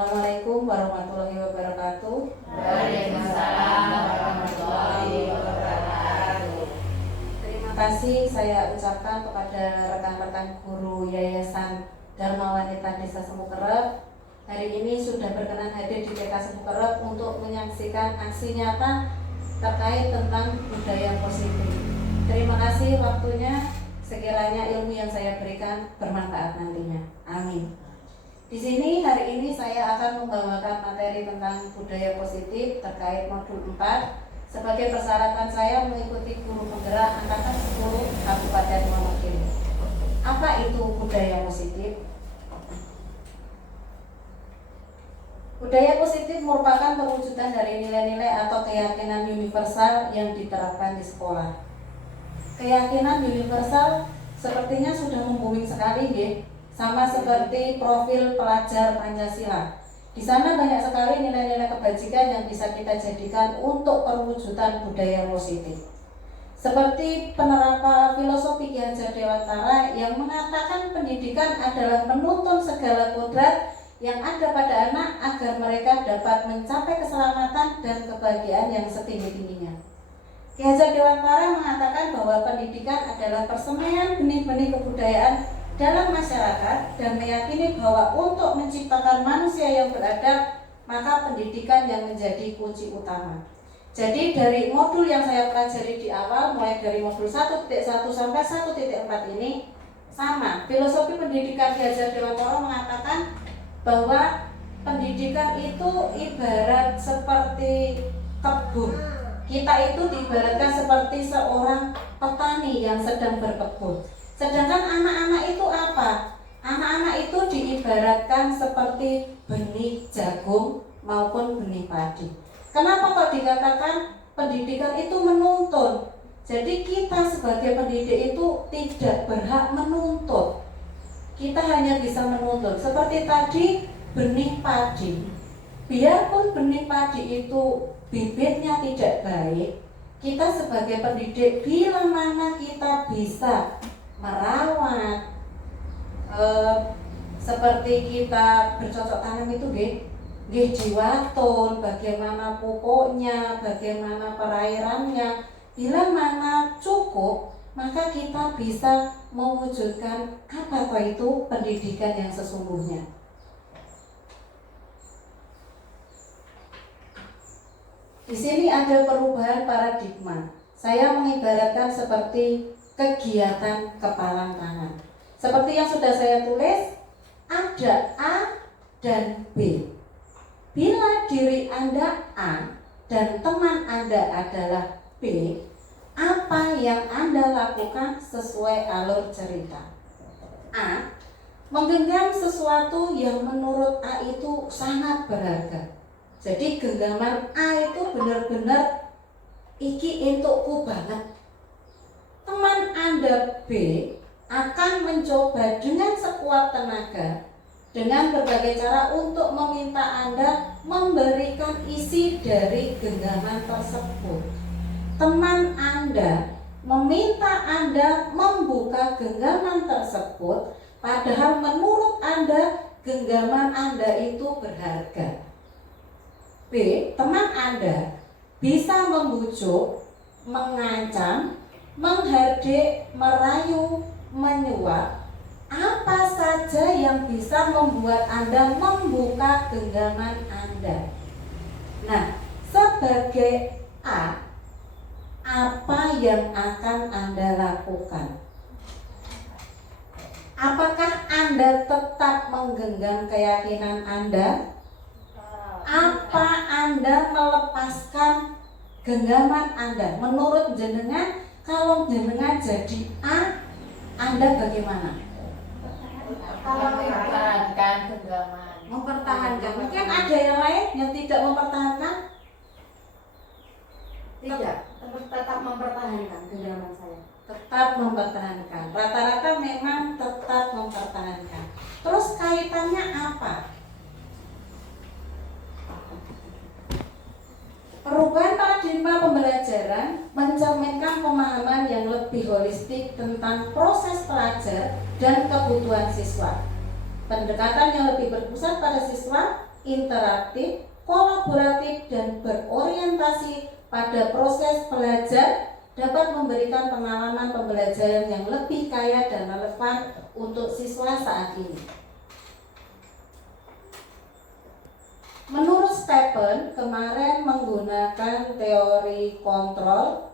Assalamualaikum warahmatullahi wabarakatuh. Waalaikumsalam warahmatullahi wabarakatuh. Terima kasih saya ucapkan kepada rekan-rekan guru Yayasan Dharma Wanita Desa Semukerep. Hari ini sudah berkenan hadir di TK Semukerep untuk menyaksikan aksi nyata terkait tentang budaya positif. Terima kasih waktunya. Sekiranya ilmu yang saya berikan bermanfaat nantinya. Amin. Di sini hari ini saya akan membawakan materi tentang budaya positif terkait modul 4 sebagai persyaratan saya mengikuti guru penggerak angkatan 10 Kabupaten Wonogiri. Apa itu budaya positif? Budaya positif merupakan perwujudan dari nilai-nilai atau keyakinan universal yang diterapkan di sekolah. Keyakinan universal sepertinya sudah membumi sekali, sama seperti profil pelajar Pancasila. Di sana banyak sekali nilai-nilai kebajikan yang bisa kita jadikan untuk perwujudan budaya positif. Seperti penerapan filosofi Ki Hajar Dewantara yang mengatakan pendidikan adalah menuntun segala kodrat yang ada pada anak agar mereka dapat mencapai keselamatan dan kebahagiaan yang setinggi-tingginya. Ki Hajar Dewantara mengatakan bahwa pendidikan adalah persemaian benih-benih kebudayaan dalam masyarakat dan meyakini bahwa untuk menciptakan manusia yang beradab, maka pendidikan yang menjadi kunci utama. Jadi dari modul yang saya pelajari di awal, mulai dari modul 1.1 sampai 1.4 ini sama. Filosofi pendidikan Ki Hajar Dewantara mengatakan bahwa pendidikan itu ibarat seperti kebun. Kita itu diibaratkan seperti seorang petani yang sedang berkebun. Sedangkan anak-anak itu apa? Anak-anak itu diibaratkan seperti benih jagung maupun benih padi. Kenapa kok dikatakan pendidikan itu menuntun? Jadi kita sebagai pendidik itu tidak berhak menuntut. Kita hanya bisa menuntut. Seperti tadi benih padi. Biarpun benih padi itu bibitnya tidak baik, kita sebagai pendidik bila mana kita bisa merawat, seperti kita bercocok tanam itu nggih diwatun, bagaimana pupuknya, bagaimana perairannya, bila mana cukup, maka kita bisa mewujudkan apa itu pendidikan yang sesungguhnya. Di sini ada perubahan paradigma. Saya mengibaratkan seperti kegiatan kepalan tangan. Seperti yang sudah saya tulis, ada A dan B. Bila diri Anda A dan teman Anda adalah B, apa yang Anda lakukan sesuai alur cerita? A. Menggenggam sesuatu yang menurut A itu sangat berharga. Jadi genggaman A itu benar-benar iki entukku banget. Teman Anda B akan mencoba dengan sekuat tenaga dengan berbagai cara untuk meminta Anda memberikan isi dari genggaman tersebut. Teman Anda meminta Anda membuka genggaman tersebut, padahal menurut Anda genggaman Anda itu berharga. B. Teman Anda bisa membujuk, mengancam, menghardik, merayu, menyuap, apa saja yang bisa membuat Anda membuka genggaman Anda. Nah, sebagai A, apa yang akan Anda lakukan? Apakah Anda tetap menggenggam keyakinan Anda? Apa Anda melepaskan genggaman Anda? Menurut jenengan, kalau jenengan jadi A, Anda bagaimana? Mempertahankan genggaman. Mempertahankan. Mungkin ada yang lain yang tidak mempertahankan? Tidak, tetap mempertahankan genggaman saya. Tetap mempertahankan. Rata-rata memang tetap mempertahankan. Terus kaitannya apa? Perubahan paradigma pembelajaran mencerminkan pemahaman yang lebih holistik tentang proses pelajar dan kebutuhan siswa. Pendekatan yang lebih berpusat pada siswa interaktif, kolaboratif, dan berorientasi pada proses belajar dapat memberikan pengalaman pembelajaran yang lebih kaya dan relevan untuk siswa saat ini. Menurut Stephen, kemarin menggunakan teori kontrol.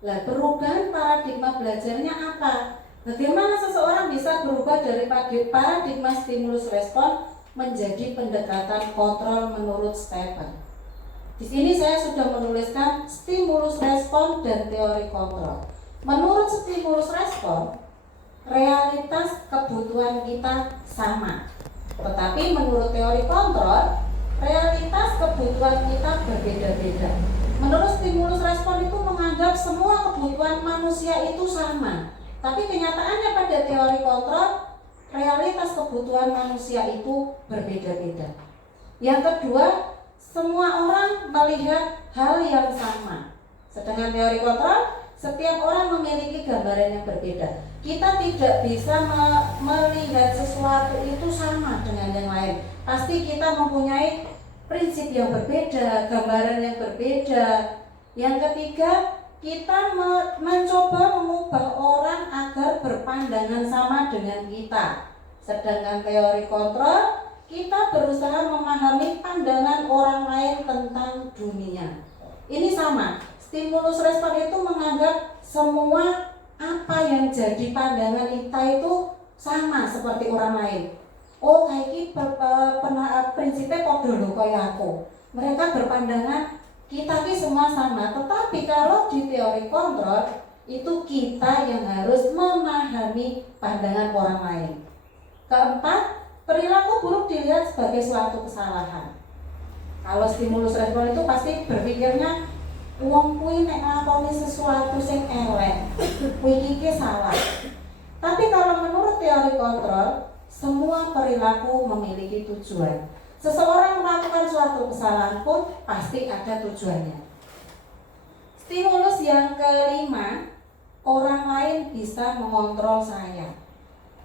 Lah, perubahan paradigma belajarnya apa? Bagaimana seseorang bisa berubah dari paradigma stimulus respon menjadi pendekatan kontrol menurut Stephen? Di sini saya sudah menuliskan stimulus respon dan teori kontrol. Menurut stimulus respon, realitas kebutuhan kita sama. Tetapi menurut teori kontrol, realitas kebutuhan kita berbeda-beda. Menurut stimulus respon itu menganggap semua kebutuhan manusia itu sama. Tapi kenyataannya pada teori kontrol, realitas kebutuhan manusia itu berbeda-beda. Yang kedua, semua orang melihat hal yang sama. Sedangkan teori kontrol, setiap orang memiliki gambaran yang berbeda. Kita tidak bisa melihat sesuatu itu sama dengan yang lain. Pasti kita mempunyai prinsip yang berbeda, gambaran yang berbeda. Yang ketiga, kita mencoba mengubah orang agar berpandangan sama dengan kita. Sedangkan teori kontrol, kita berusaha memahami pandangan orang lain tentang dunia. Ini sama. Stimulus respon itu menganggap semua apa yang jadi pandangan kita itu sama seperti orang lain. Oh, kayak ini prinsipnya podo lho kaya aku. Mereka berpandangan kita ini semua sama. Tetapi kalau di teori kontrol, itu kita yang harus memahami pandangan orang lain. Keempat, perilaku buruk dilihat sebagai suatu kesalahan. Kalau stimulus respon itu pasti berpikirnya wong kuwi nek nglakoni sesuatu sing elek, kuwi iki salah. Tapi kalau menurut teori kontrol, semua perilaku memiliki tujuan. Seseorang melakukan suatu kesalahan pun pasti ada tujuannya. Stimulus yang kelima, orang lain bisa mengontrol saya.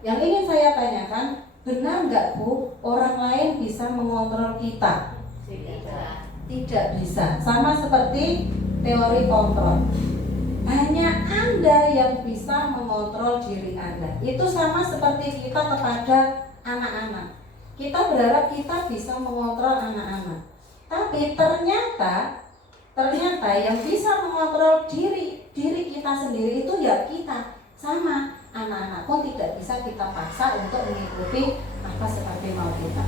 Yang ingin saya tanyakan, benar nggak Bu, orang lain bisa mengontrol kita? Tidak bisa. Sama seperti teori kontrol. Hanya Anda yang bisa mengontrol diri Anda. Itu sama seperti kita kepada anak-anak. Kita berharap kita bisa mengontrol anak-anak. Tapi ternyata yang bisa mengontrol diri kita sendiri itu ya kita. Sama, anak-anak pun tidak bisa kita paksa untuk mengikuti apa seperti mau kita.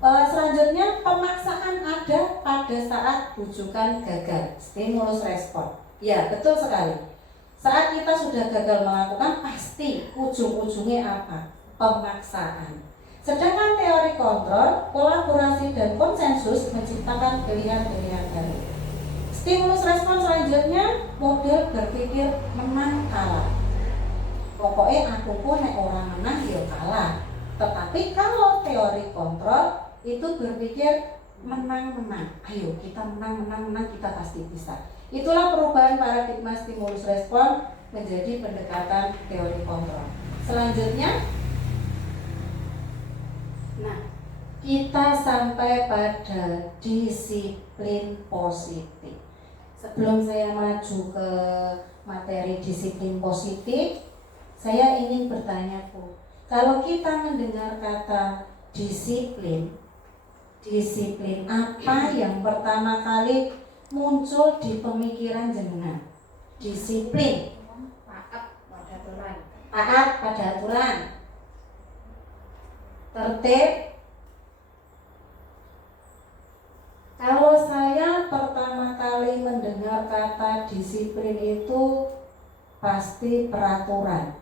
Selanjutnya, pemaksaan ada pada saat rujukan gagal, stimulus respon. Ya, betul sekali. Saat kita sudah gagal melakukan, pasti ujung-ujungnya apa? Pemaksaan. Sedangkan teori kontrol, kolaborasi dan konsensus menciptakan pilihan-pilihan baru. Stimulus respon selanjutnya, model berpikir menang kalah. Pokoknya aku pun nek orang menang ya kalah. Tetapi kalau teori kontrol itu berpikir menang-menang. Ayo kita menang, kita pasti bisa. Itulah perubahan paradigma stimulus respon menjadi pendekatan teori kontrol. Selanjutnya, kita sampai pada disiplin positif. Sebelum saya maju ke materi disiplin positif, saya ingin bertanya Bu, kalau kita mendengar kata disiplin apa yang pertama kali muncul di pemikiran jenengan? Disiplin. Taat pada aturan. Tertib. Kalau saya pertama kali mendengar kata disiplin itu pasti peraturan.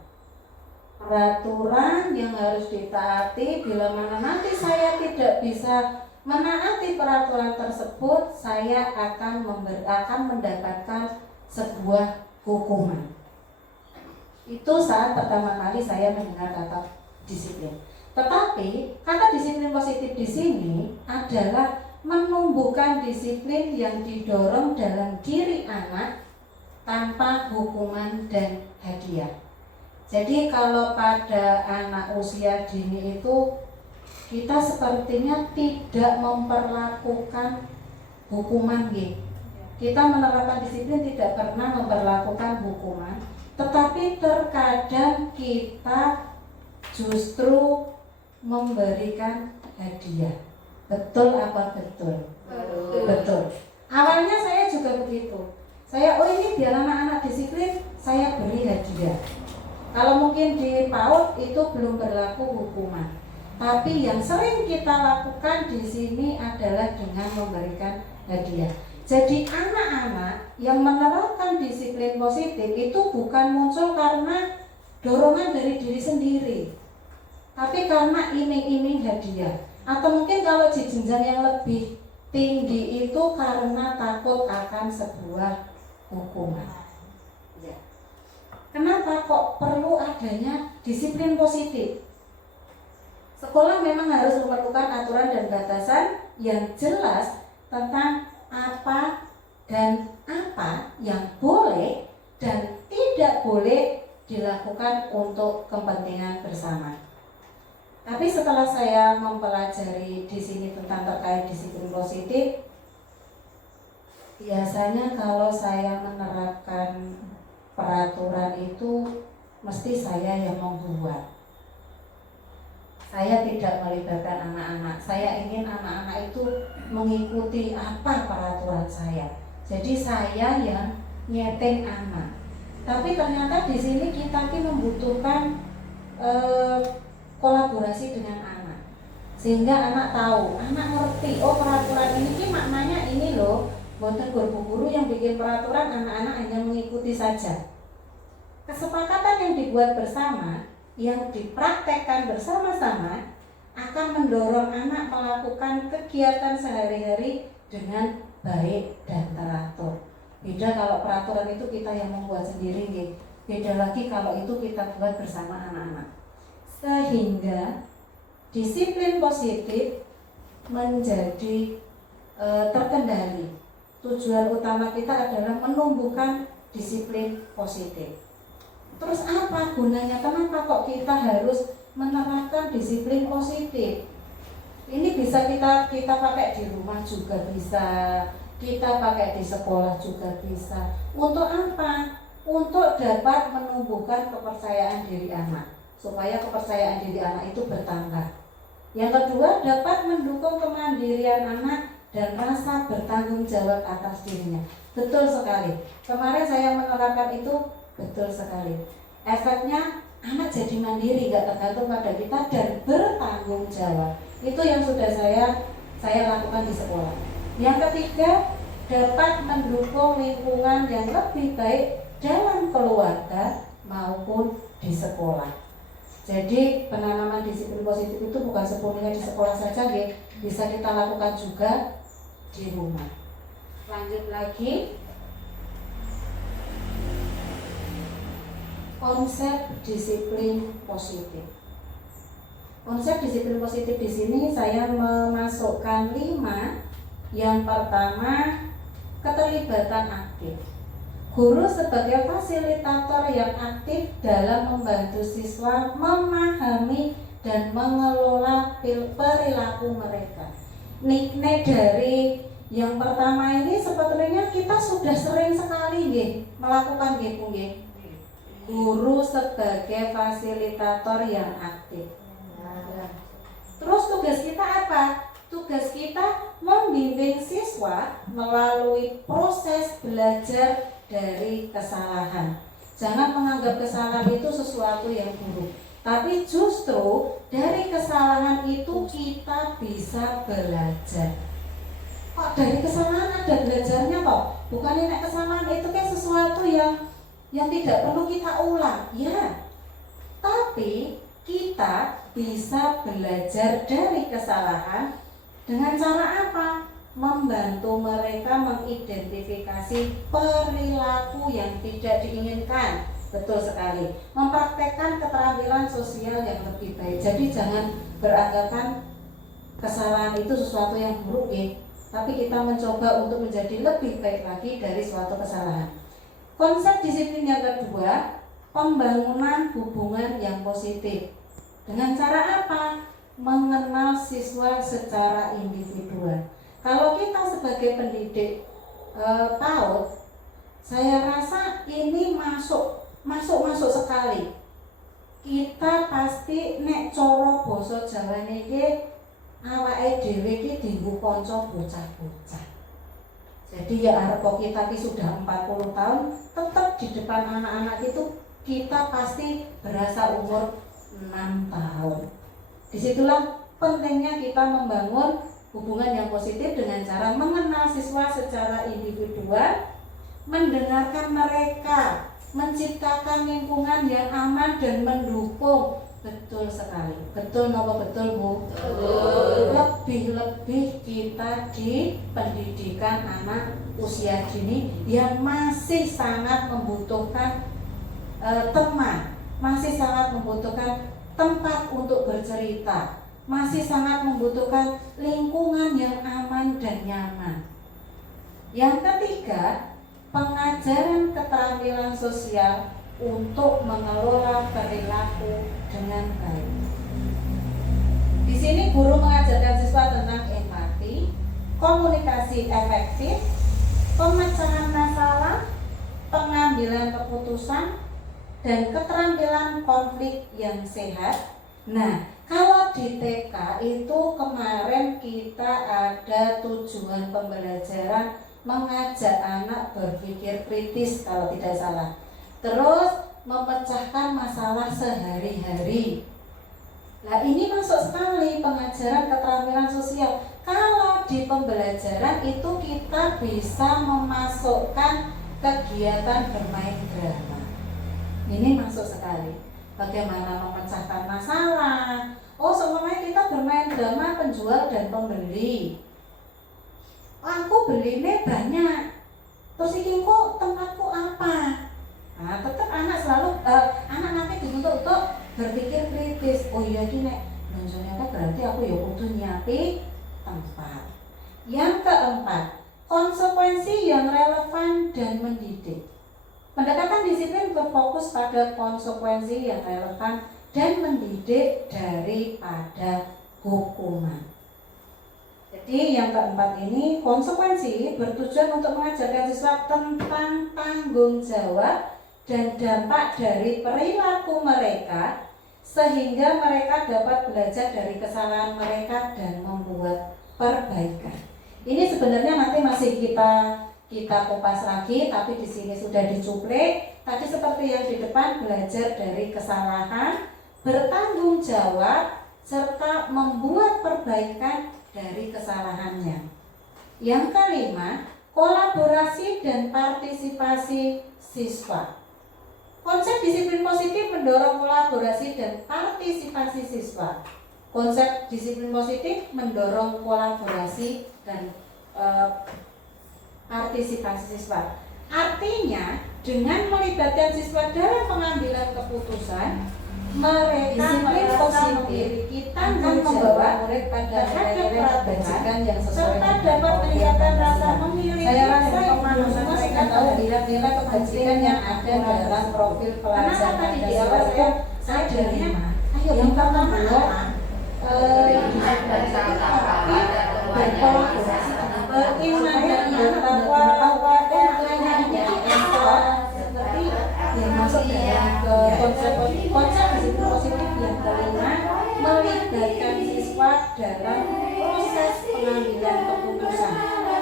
Peraturan yang harus ditaati. Bila mana nanti saya tidak bisa menaati peraturan tersebut, saya akan mendapatkan sebuah hukuman. Itu saat pertama kali saya mendengar kata disiplin. Tetapi kata disiplin positif di sini adalah menumbuhkan disiplin yang didorong dalam diri anak tanpa hukuman dan hadiah. Jadi kalau pada anak usia dini itu kita sepertinya tidak memperlakukan hukuman nggih. Kita menerapkan disiplin tidak pernah memperlakukan hukuman, tetapi terkadang kita justru memberikan hadiah. Betul apa betul? Betul. Awalnya saya juga begitu. Saya, ini biar anak-anak disiplin, saya beri hadiah. Kalau mungkin di PAUD itu belum berlaku hukuman. Tapi yang sering kita lakukan di sini adalah dengan memberikan hadiah. Jadi anak-anak yang menerapkan disiplin positif itu bukan muncul karena dorongan dari diri sendiri, tapi karena iming-iming hadiah. Atau mungkin kalau di jenjang yang lebih tinggi itu karena takut akan sebuah hukuman. Ya. Kenapa kok perlu adanya disiplin positif? Sekolah memang harus memerlukan aturan dan batasan yang jelas tentang apa dan apa yang boleh dan tidak boleh dilakukan untuk kepentingan bersama. Tapi setelah saya mempelajari di sini tentang terkait disiplin positif, biasanya kalau saya menerapkan peraturan itu mesti saya yang membuat. Saya tidak melibatkan anak-anak. Saya ingin anak-anak itu mengikuti apa peraturan saya. Jadi saya yang nyeting anak. Tapi ternyata di sini kita membutuhkan kolaborasi dengan anak, sehingga anak tahu, anak ngerti, oh peraturan ini maknanya ini loh. Bukan guru yang bikin peraturan, anak-anak hanya mengikuti saja. Kesepakatan yang dibuat bersama, yang dipraktekkan bersama-sama akan mendorong anak melakukan kegiatan sehari-hari dengan baik dan teratur. Beda kalau peraturan itu kita yang membuat sendiri, gitu. Beda lagi kalau itu kita buat bersama anak-anak. Sehingga disiplin positif menjadi terkendali. Tujuan utama kita adalah menumbuhkan disiplin positif. Terus apa gunanya? Kenapa kok kita harus menerapkan disiplin positif? Ini bisa kita pakai di rumah juga bisa, kita pakai di sekolah juga bisa. Untuk apa? Untuk dapat menumbuhkan kepercayaan diri anak, supaya kepercayaan diri anak itu bertambah. Yang kedua, dapat mendukung kemandirian anak dan rasa bertanggung jawab atas dirinya. Betul sekali. Kemarin saya menerapkan itu, betul sekali. Efeknya anak jadi mandiri, gak tergantung pada kita dan bertanggung jawab. Itu yang sudah saya lakukan di sekolah. Yang ketiga, dapat mendukung lingkungan yang lebih baik dalam keluarga maupun di sekolah. Jadi penanaman disiplin positif itu bukan sepenuhnya di sekolah saja, ya. Bisa kita lakukan juga di rumah. Lanjut lagi, konsep disiplin positif. Konsep disiplin positif di sini saya memasukkan 5. Yang pertama, keterlibatan aktif. Guru sebagai fasilitator yang aktif dalam membantu siswa memahami dan mengelola perilaku mereka. Nikne dari yang pertama ini sebetulnya kita sudah sering sekali melakukan nggih. Guru sebagai fasilitator yang aktif. Terus tugas kita apa? Tugas kita membimbing siswa melalui proses belajar dari kesalahan. Jangan menganggap kesalahan itu sesuatu yang buruk, tapi justru dari kesalahan itu kita bisa belajar. Kok dari kesalahan ada belajarnya kok? Bukannya kesalahan itu kan sesuatu yang tidak perlu kita ulang, ya. Tapi kita bisa belajar dari kesalahan dengan cara apa? Membantu mereka mengidentifikasi perilaku yang tidak diinginkan. Betul sekali. Mempraktekkan keterampilan sosial yang lebih baik. Jadi jangan beranggapan kesalahan itu sesuatu yang buruk, tapi kita mencoba untuk menjadi lebih baik lagi dari suatu kesalahan. Konsep disiplin yang kedua, pembangunan hubungan yang positif. Dengan cara apa? mengenal siswa secara individual. Kalau kita sebagai pendidik PAUD, saya rasa ini masuk sekali. Kita pasti nek cara basa Jawane iki awake dhewe iki dienggo kanca bocah-bocah. Jadi ya arep kita ki sudah 40 tahun, tetap di depan anak-anak itu kita pasti berasa umur 6 tahun. Disitulah pentingnya kita membangun hubungan yang positif dengan cara mengenal siswa secara individual, mendengarkan mereka, menciptakan lingkungan yang aman dan mendukung. Betul sekali. Betul nopo betul Bu? Betul. Lebih-lebih kita di pendidikan anak usia dini yang masih sangat membutuhkan teman, masih sangat membutuhkan tempat untuk bercerita, masih sangat membutuhkan lingkungan yang aman dan nyaman. Yang ketiga, pengajaran keterampilan sosial untuk mengelola perilaku dengan baik. Di sini guru mengajarkan siswa tentang empati, komunikasi efektif, pemecahan masalah, pengambilan keputusan, dan keterampilan konflik yang sehat. Nah, kalau di TK itu kemarin kita ada tujuan pembelajaran mengajak anak berpikir kritis kalau tidak salah. Terus memecahkan masalah sehari-hari. Nah, ini masuk sekali pengajaran keterampilan sosial. Kalau di pembelajaran itu kita bisa memasukkan kegiatan bermain drama. Ini masuk sekali. Bagaimana memecahkan masalah. Oh, semuanya kita bermain drama penjual dan pembeli. Aku belinya banyak. Terus iki kok tempatku apa? Nah, tetap anak selalu anak nanti dituntut untuk berpikir kritis. Oh iya iki nek belanja apa berarti aku ya kudu nyiapi tempat. Yang keempat, konsekuensi yang relevan dan mendidik. Pendekatan disiplin berfokus pada konsekuensi yang relevan dan mendidik daripada hukuman. Jadi yang keempat ini, konsekuensi bertujuan untuk mengajarkan siswa tentang tanggung jawab dan dampak dari perilaku mereka, sehingga mereka dapat belajar dari kesalahan mereka dan membuat perbaikan. Ini sebenarnya nanti masih kita kupas lagi, tapi di sini sudah dicuplik. Tadi seperti yang di depan, belajar dari kesalahan, bertanggung jawab, serta membuat perbaikan dari kesalahannya. Yang kelima, kolaborasi dan partisipasi siswa. Konsep disiplin positif mendorong kolaborasi dan partisipasi siswa. Konsep disiplin positif mendorong kolaborasi dan partisipasi siswa. Artinya, dengan melibatkan siswa dalam pengambilan keputusan, mereka memiliki tanggung jawab murid pada nilai-nilai kebajikan yang sesuai serta dapat meningkatkan rasa memiliki. Saya rasa semua mereka tahu nilai kebajikan yang ada dalam profil pelajar Pancasila itu ada 5. Yang pertama berkolaborasi, beriman dan bertakwa, dan lainnya seperti yang masuk dalam konsep disiplin positif. Yang kelima, melibatkan siswa dalam proses pengambilan keputusan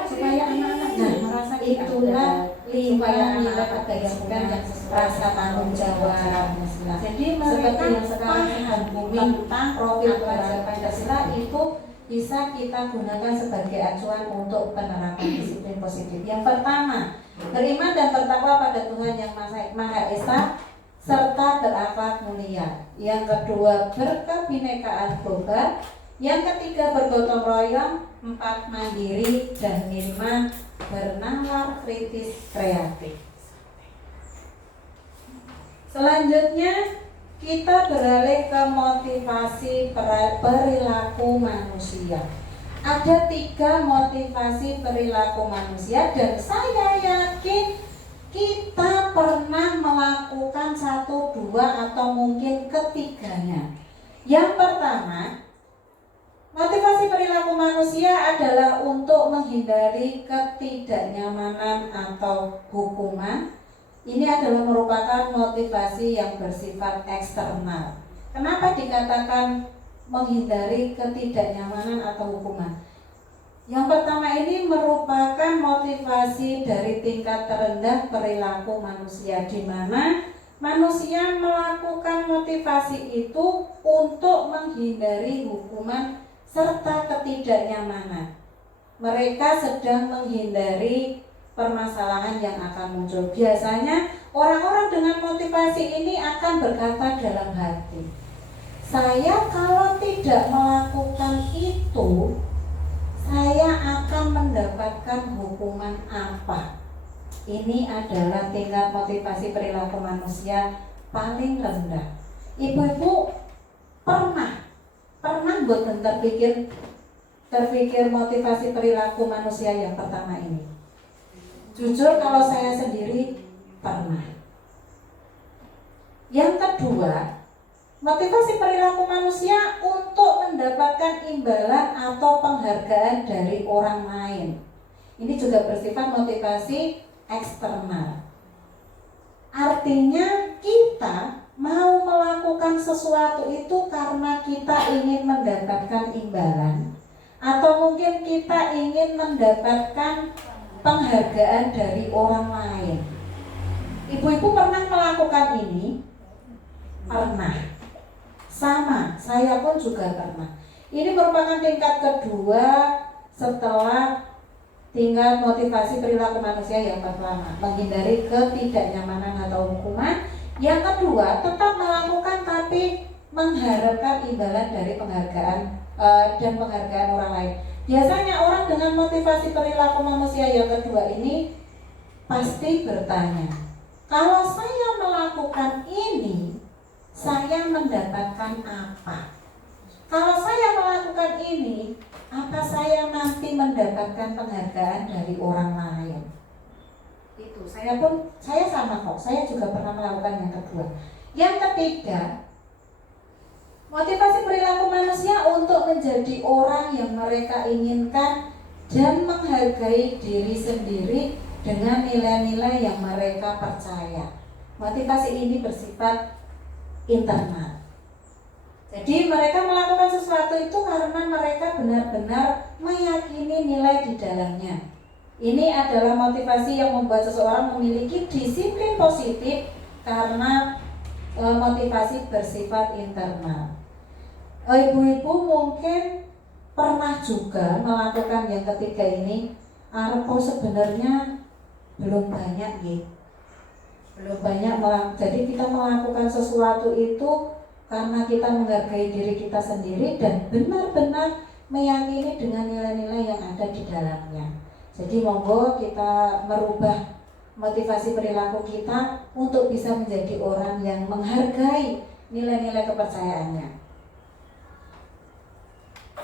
supaya anak-anak merasa itulah supaya anak-anak kebajikan yang rasa tanggung jawab. Jadi seperti yang sekarang tentang profil pelajar Pancasila itu bisa kita gunakan sebagai acuan untuk penerapan disiplin positif. Yang pertama, beriman dan bertakwa pada Tuhan yang Maha Esa serta berakhlak mulia. Yang kedua, berkebinekaan global. Yang ketiga, bergotong royong. 4, mandiri. Dan 5, bernalar kritis kreatif. Selanjutnya kita beralih ke motivasi perilaku manusia. Ada 3 motivasi perilaku manusia dan saya yakin kita pernah melakukan 1, 2 atau mungkin ketiganya. Yang pertama, Motivasi perilaku manusia adalah untuk menghindari ketidaknyamanan atau hukuman. Ini adalah merupakan motivasi yang bersifat eksternal. Kenapa dikatakan menghindari ketidaknyamanan atau hukuman? Yang pertama ini merupakan motivasi dari tingkat terendah perilaku manusia, di mana manusia melakukan motivasi itu untuk menghindari hukuman serta ketidaknyamanan. Mereka sedang menghindari permasalahan yang akan muncul. Biasanya orang-orang dengan motivasi ini akan berkata dalam hati, saya kalau tidak melakukan itu, saya akan mendapatkan hukuman apa? Ini adalah tingkat motivasi perilaku manusia paling rendah. Ibu-ibu pernah buat terpikir motivasi perilaku manusia yang pertama ini? Jujur kalau saya sendiri pernah. Yang kedua, motivasi perilaku manusia untuk mendapatkan imbalan atau penghargaan dari orang lain. Ini juga bersifat motivasi eksternal. Artinya kita mau melakukan sesuatu itu karena kita ingin mendapatkan imbalan, atau mungkin kita ingin mendapatkan penghargaan dari orang lain. Ibu-ibu pernah melakukan ini? Pernah. Sama, saya pun juga pernah. Ini merupakan tingkat kedua setelah tingkat motivasi perilaku manusia yang pertama, menghindari ketidaknyamanan atau hukuman. Yang kedua, tetap melakukan tapi mengharapkan imbalan dari penghargaan dan penghargaan orang lain. Biasanya orang dengan motivasi perilaku manusia yang kedua ini pasti bertanya, kalau saya melakukan ini, saya mendapatkan apa? Kalau saya melakukan ini, apa saya nanti mendapatkan penghargaan dari orang lain? Itu saya sama kok, saya juga pernah melakukan yang kedua. Yang ketiga, motivasi perilaku manusia untuk menjadi orang yang mereka inginkan dan menghargai diri sendiri dengan nilai-nilai yang mereka percaya. Motivasi ini bersifat internal. Jadi mereka melakukan sesuatu itu karena mereka benar-benar meyakini nilai di dalamnya. Ini adalah motivasi yang membuat seseorang memiliki disiplin positif karena motivasi bersifat internal. Ibu-ibu mungkin pernah juga melakukan yang ketiga ini. Arpo sebenarnya belum banyak gitu. Belum banyak jadi kita melakukan sesuatu itu karena kita menghargai diri kita sendiri dan benar-benar meyakini dengan nilai-nilai yang ada di dalamnya. Jadi monggo kita merubah motivasi perilaku kita untuk bisa menjadi orang yang menghargai nilai-nilai kepercayaannya.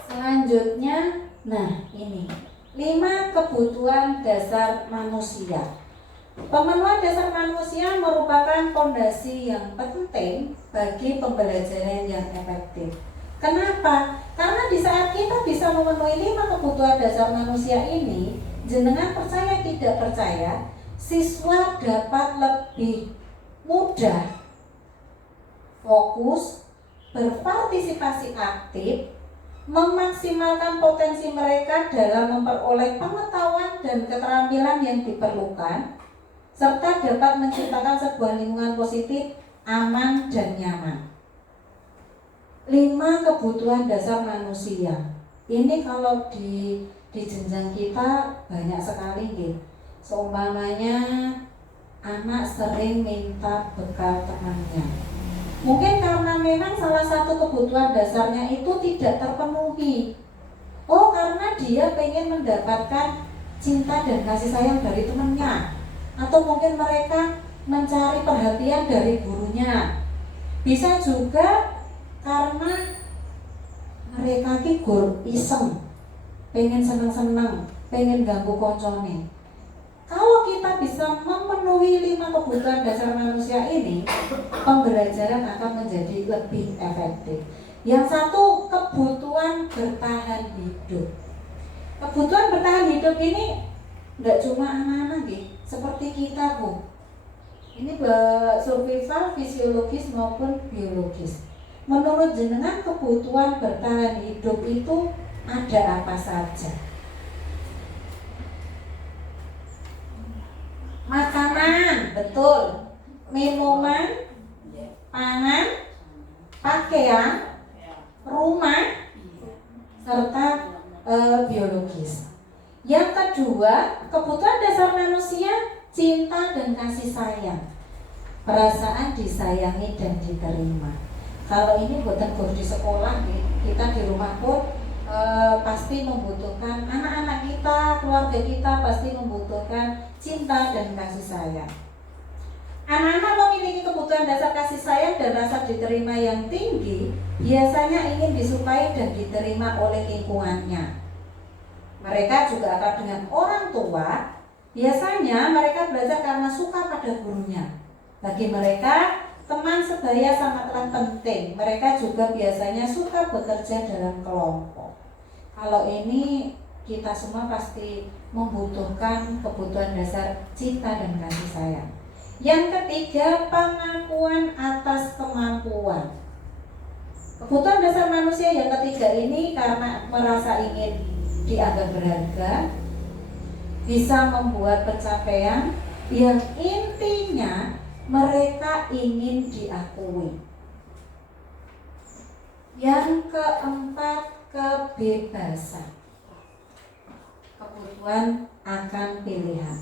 Selanjutnya, nah ini 5 kebutuhan dasar manusia. Pemenuhan dasar manusia merupakan fondasi yang penting bagi pembelajaran yang efektif. Kenapa? Karena di saat kita bisa memenuhi 5 kebutuhan dasar manusia ini, jenengan percaya tidak percaya, siswa dapat lebih mudah fokus, berpartisipasi aktif, memaksimalkan potensi mereka dalam memperoleh pengetahuan dan keterampilan yang diperlukan, serta dapat menciptakan sebuah lingkungan positif, aman, dan nyaman. 5 kebutuhan dasar manusia. Ini kalau di jenjang kita banyak sekali gitu. Seumpamanya anak sering minta bekal temannya. Mungkin karena memang salah satu kebutuhan dasarnya itu tidak terpenuhi. Oh, karena dia pengen mendapatkan cinta dan kasih sayang dari temannya. Atau mungkin mereka mencari perhatian dari gurunya. Bisa juga karena mereka gur iseng, pengen seneng-seneng, pengen ganggu koncone. Kalau kita bisa memenuhi 5 kebutuhan dasar manusia ini, pembelajaran akan menjadi lebih efektif. Yang satu kebutuhan bertahan hidup. Kebutuhan bertahan hidup ini nggak cuma anak-anak seperti kita Bu. Ini survival fisiologis maupun biologis. Menurut jenengan kebutuhan bertahan hidup itu ada apa saja? Makanan, betul. Minuman, pangan, pakaian, rumah, serta biologis. Yang kedua, kebutuhan dasar manusia, cinta dan kasih sayang, perasaan disayangi dan diterima. Kalau ini buatan guru di sekolah, kita di rumah pun pasti membutuhkan, anak-anak kita, keluarga kita pasti membutuhkan cinta dan kasih sayang. Anak-anak memiliki kebutuhan dasar kasih sayang dan rasa diterima yang tinggi, biasanya ingin disukai dan diterima oleh lingkungannya. Mereka juga akrab dengan orang tua. Biasanya mereka belajar karena suka pada gurunya. Bagi mereka, teman sebaya sangatlah penting. Mereka juga biasanya suka bekerja dalam kelompok. Kalau ini kita semua pasti membutuhkan kebutuhan dasar cinta dan kasih sayang. Yang ketiga, pengakuan atas kemampuan. Kebutuhan dasar manusia yang ketiga ini karena merasa ingin dianggap berharga, bisa membuat pencapaian yang intinya mereka ingin diakui. Yang keempat, kebebasan. Kebutuhan akan pilihan.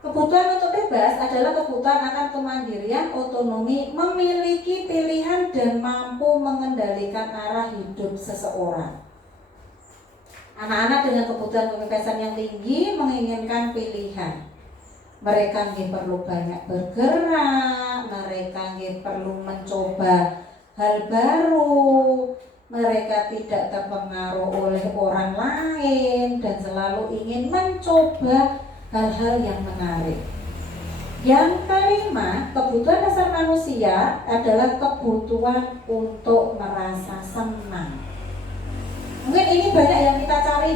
Kebutuhan untuk bebas adalah kebutuhan akan kemandirian, otonomi, memiliki pilihan dan mampu mengendalikan arah hidup seseorang. Anak-anak dengan kebutuhan kebebasan yang tinggi menginginkan pilihan. Mereka perlu banyak bergerak, mereka perlu mencoba hal baru, mereka tidak terpengaruh oleh orang lain dan selalu ingin mencoba hal-hal yang menarik. Yang kelima, kebutuhan dasar manusia adalah kebutuhan untuk merasa senang. Mungkin ini banyak yang kita cari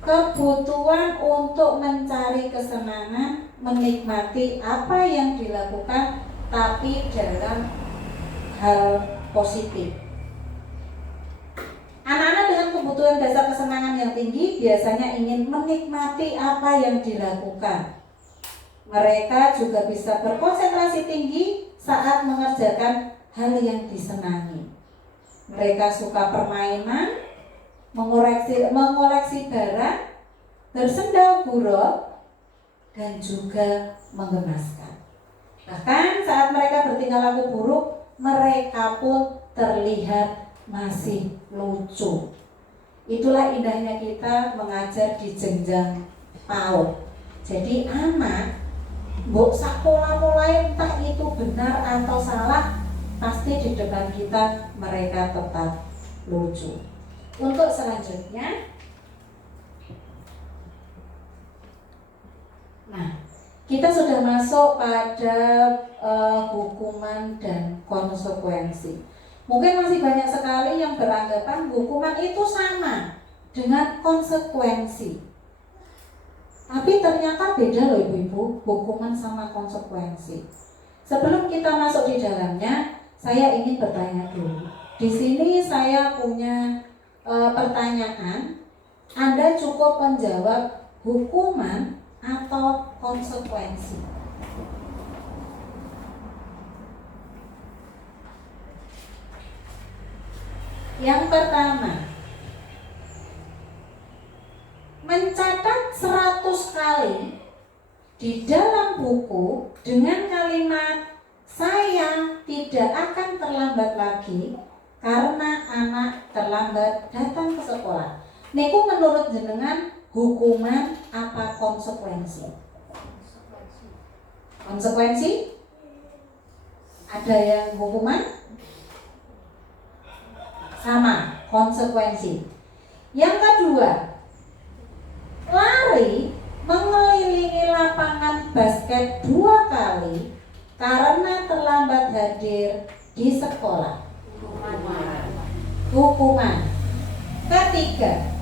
kebutuhan untuk mencari kesenangan, menikmati apa yang dilakukan tapi dalam hal positif. Anak-anak dengan kebutuhan dasar kesenangan yang tinggi biasanya ingin menikmati apa yang dilakukan. Mereka juga bisa berkonsentrasi tinggi saat mengerjakan hal yang disenangi. Mereka suka permainan, mengoleksi barang, bersenda gurau, dan juga menggemaskan. Bahkan saat mereka bertingkah laku buruk, mereka pun terlihat masih lucu. Itulah indahnya kita mengajar di jenjang PAUD. Jadi anak mbok sekolah mulai entah itu benar atau salah, pasti di depan kita mereka tetap lucu. Untuk selanjutnya, nah kita sudah masuk pada hukuman dan konsekuensi. Mungkin masih banyak sekali yang beranggapan hukuman itu sama dengan konsekuensi. Tapi ternyata beda loh ibu-ibu, hukuman sama konsekuensi. Sebelum kita masuk di dalamnya, saya ingin bertanya dulu. Di sini saya punya pertanyaan. Anda cukup menjawab hukuman atau konsekuensi. Yang pertama, mencatat 100 kali di dalam buku dengan kalimat "saya tidak akan terlambat lagi karena anak terlambat datang ke sekolah". Niku menurut jenengan hukuman apa konsekuensi? Konsekuensi? Ada yang hukuman? Sama, konsekuensi. Yang kedua, lari mengelilingi lapangan basket 2 kali karena terlambat hadir di sekolah. Hukuman. Ketiga,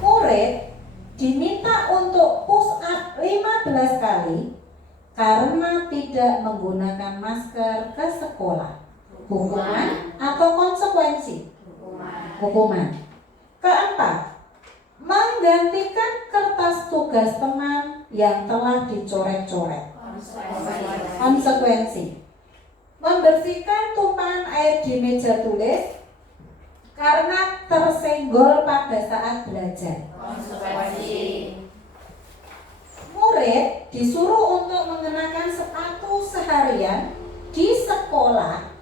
murid diminta untuk push up 15 kali karena tidak menggunakan masker ke sekolah. Hukuman atau konsekuensi? Hukuman. Keempat, menggantikan kertas tugas teman yang telah dicoret-coret. Konsekuensi. Membersihkan tumpahan air di meja tulis karena tersenggol pada saat belajar. Konsekuensi. Murid disuruh untuk mengenakan sepatu seharian di sekolah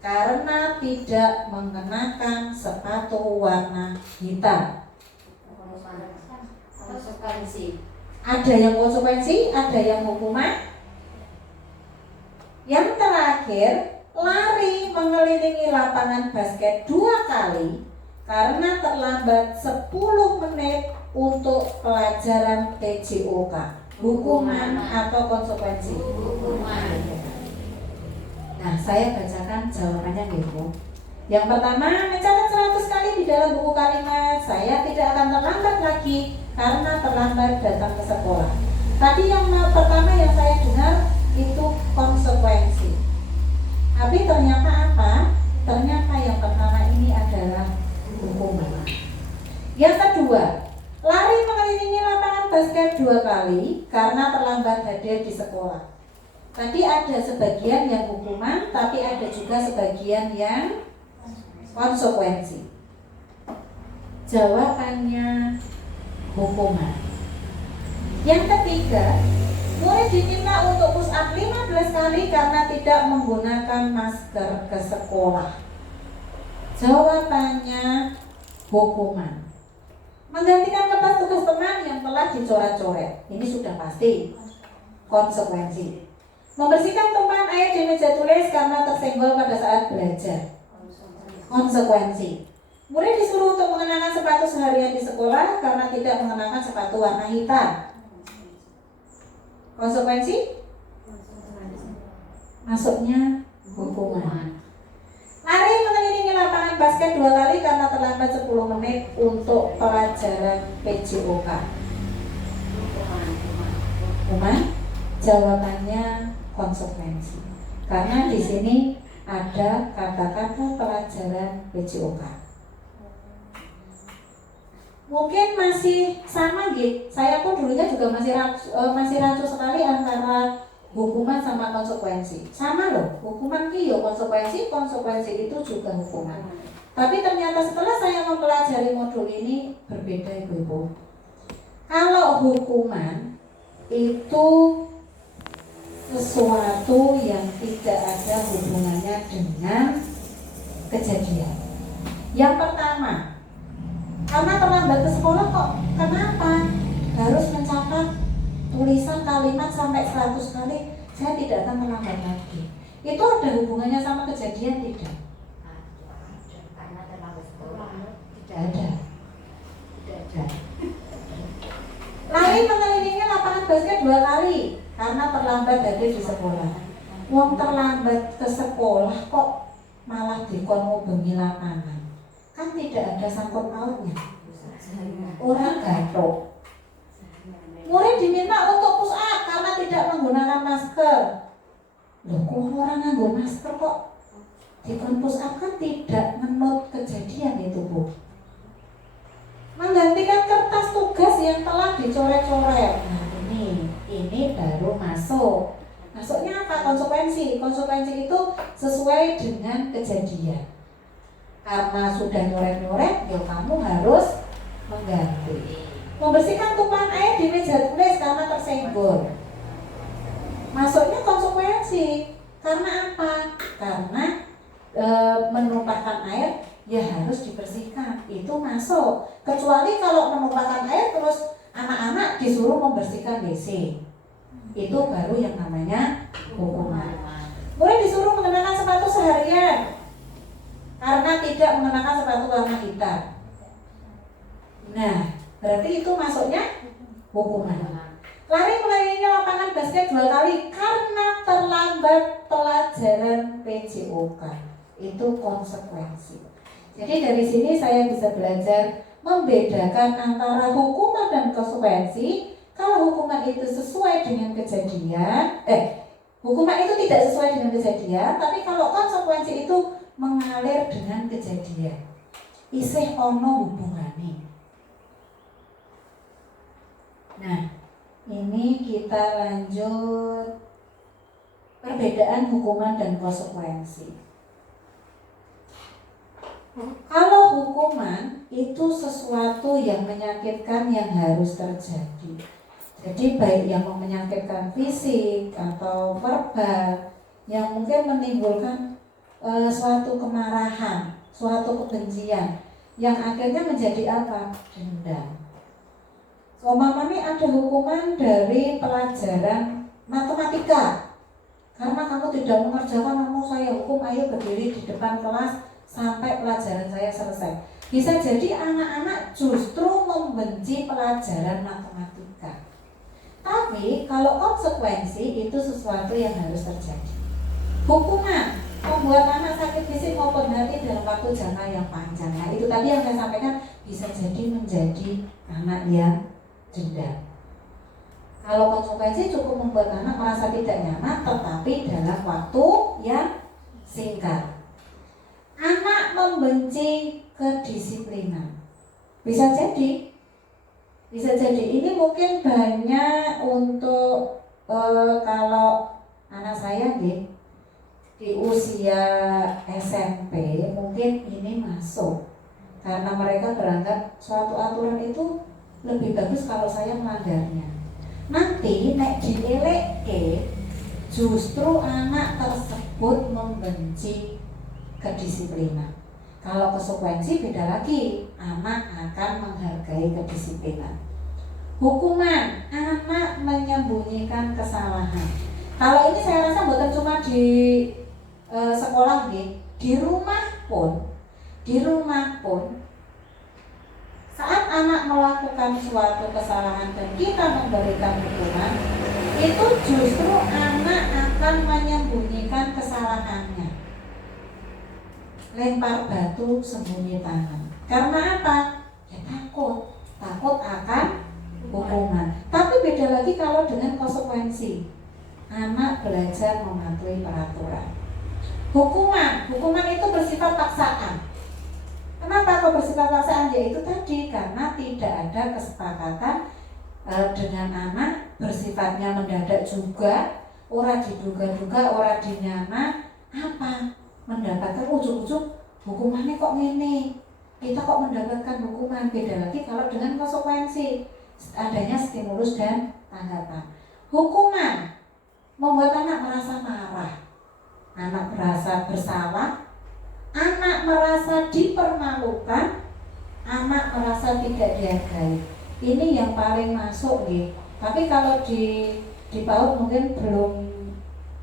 karena tidak mengenakan sepatu warna hitam. Konsekuensi. Ada yang konsekuensi, ada yang hukuman. Yang terakhir, lari mengelilingi lapangan basket 2 kali karena terlambat 10 menit untuk pelajaran PJOK. Hukuman atau konsekuensi? Hukuman. Nah, saya bacakan jawabannya gitu. Yang pertama, mencatat 100 kali di dalam buku kalimat. Saya tidak akan terlambat lagi karena terlambat datang ke sekolah. Tadi yang pertama yang saya dengar itu konsekuensi. Tapi ternyata apa? Ternyata yang pertama ini adalah hukuman. Yang kedua, lari mengelilingi lapangan basket 2 kali karena terlambat hadir di sekolah. Tadi ada sebagian yang hukuman, tapi ada juga sebagian yang konsekuensi. Jawabannya hukuman. Yang ketiga, murid diminta untuk push up 15 kali karena tidak menggunakan masker ke sekolah. Jawabannya hukuman. Menggantikan kertas tugas teman yang telah dicoret-coret. Ini sudah pasti konsekuensi. Membersihkan tumpahan air di meja tulis karena tersenggol pada saat belajar. Konsekuensi. Murid disuruh untuk mengenakan sepatu seharian di sekolah karena tidak mengenakan sepatu warna hitam. Konsekuensi? Masuknya hukuman. Lari mengelilingi lapangan basket 2 kali karena terlambat 10 menit untuk pelajaran PJOK. Hukuman? Jawabannya konsekuensi. Karena di sini ada kata-kata pelajaran PJOK. Mungkin masih sama gitu. Saya pun dulunya juga masih rancu sekali antara hukuman sama konsekuensi. Sama loh, hukuman ki yo konsekuensi, konsekuensi itu juga hukuman. Tapi ternyata setelah saya mempelajari modul ini berbeda Ibu-ibu. Kalau hukuman itu sesuatu yang tidak ada hubungannya dengan kejadian. Yang pertama, karena terlambat ke sekolah kok, kenapa harus mencatat tulisan kalimat sampai 100 kali? Saya tidak akan terlambat lagi. Itu ada hubungannya sama kejadian tidak? Karena terlambat sekolah. Tidak ada. Tidak ada. Lari mengelilingi lapangan basket 2 kali karena terlambat hadir di sekolah. Wong terlambat ke sekolah kok malah dikon ngubengi lapangan. Kan tidak ada sangkut pautnya. Orang gathok. Murid diminta untuk push up karena tidak menggunakan masker. Loh, kok orang nganggo masker kok dikon push up? Kan tidak menurut kejadian itu, Bu. Menggantikan kertas tugas yang telah dicoret-coret. Nah, ini baru masuk. Masuknya apa? Konsekuensi. Konsekuensi itu sesuai dengan kejadian. Karena sudah nyoret-nyoret, ya kamu harus mengganti. Membersihkan tumpahan air di meja tulis karena tersenggol. Masuknya konsekuensi. Karena apa? Karena menumpahkan air, ya harus dibersihkan. Itu masuk. Kecuali kalau menumpahkan air terus anak-anak disuruh membersihkan WC. Itu baru yang namanya hukuman. Murid disuruh mengenakan sepatu seharian karena tidak mengenakan sepatu warna hitam. Nah, berarti itu masuknya hukuman. Lari mengelilingi lapangan basket 2 kali karena terlambat pelajaran PJOK. itu konsekuensi. Jadi dari sini saya bisa belajar membedakan antara hukuman dan konsekuensi. Kalau hukuman itu sesuai dengan kejadian, hukuman itu tidak sesuai dengan kejadian, tapi kalau konsekuensi itu mengalir dengan kejadian, isih ono hubungane. Nah, ini kita lanjut perbedaan hukuman dan konsekuensi. Kalau hukuman itu sesuatu yang menyakitkan yang harus terjadi. Jadi baik yang menyakitkan fisik atau verbal, yang mungkin menimbulkan suatu kemarahan, suatu kebencian, yang akhirnya menjadi apa? Dendam. Umpamanya ada hukuman dari pelajaran matematika, karena kamu tidak mengerjakan, kamu saya hukum, ayo berdiri di depan kelas sampai pelajaran saya selesai. Bisa jadi anak-anak justru membenci pelajaran matematika. Tapi kalau konsekuensi itu sesuatu yang harus terjadi. Hukuman membuat anak sakit fisik maupun hati dalam waktu jangka yang panjang. Nah, itu tadi yang saya sampaikan, bisa jadi menjadi anak yang dendam. Kalau konsekuensi cukup membuat anak merasa tidak nyaman, tetapi dalam waktu yang singkat. Anak membenci kedisiplinan. Bisa jadi ini mungkin banyak untuk kalau anak saya di usia SMP mungkin ini masuk, karena mereka beranggap suatu aturan itu lebih bagus kalau saya melanggarnya. Nanti nek dielekke justru anak tersebut membenci kedisiplinan. Kalau konsekuensi beda lagi, anak akan menghargai kedisiplinan. Hukuman, anak menyembunyikan kesalahan. Kalau ini saya rasa bukan cuma di sekolah, di rumah pun saat anak melakukan suatu kesalahan dan kita memberikan hukuman, itu justru anak akan menyembunyikan kesalahannya. Lempar batu sembunyi tangan. Karena apa? Ya takut akan hukuman. Tapi beda lagi kalau dengan konsekuensi. Anak belajar mematuhi peraturan. Hukuman itu bersifat paksaan. Kenapa kok bersifat paksaan? Yaitu tadi karena tidak ada kesepakatan dengan anak, bersifatnya mendadak juga, ora diduga-duga, ora dinyana, apa? Mendapatkan ujung-ujung hukumannya kok ngene, kita kok mendapatkan hukuman. Beda lagi kalau dengan konsekuensi, adanya stimulus dan tanggapan. Hukuman membuat anak merasa marah, anak merasa bersalah, anak merasa dipermalukan, anak merasa tidak dihargai. Ini yang paling masuk nih. Tapi kalau di PAUD mungkin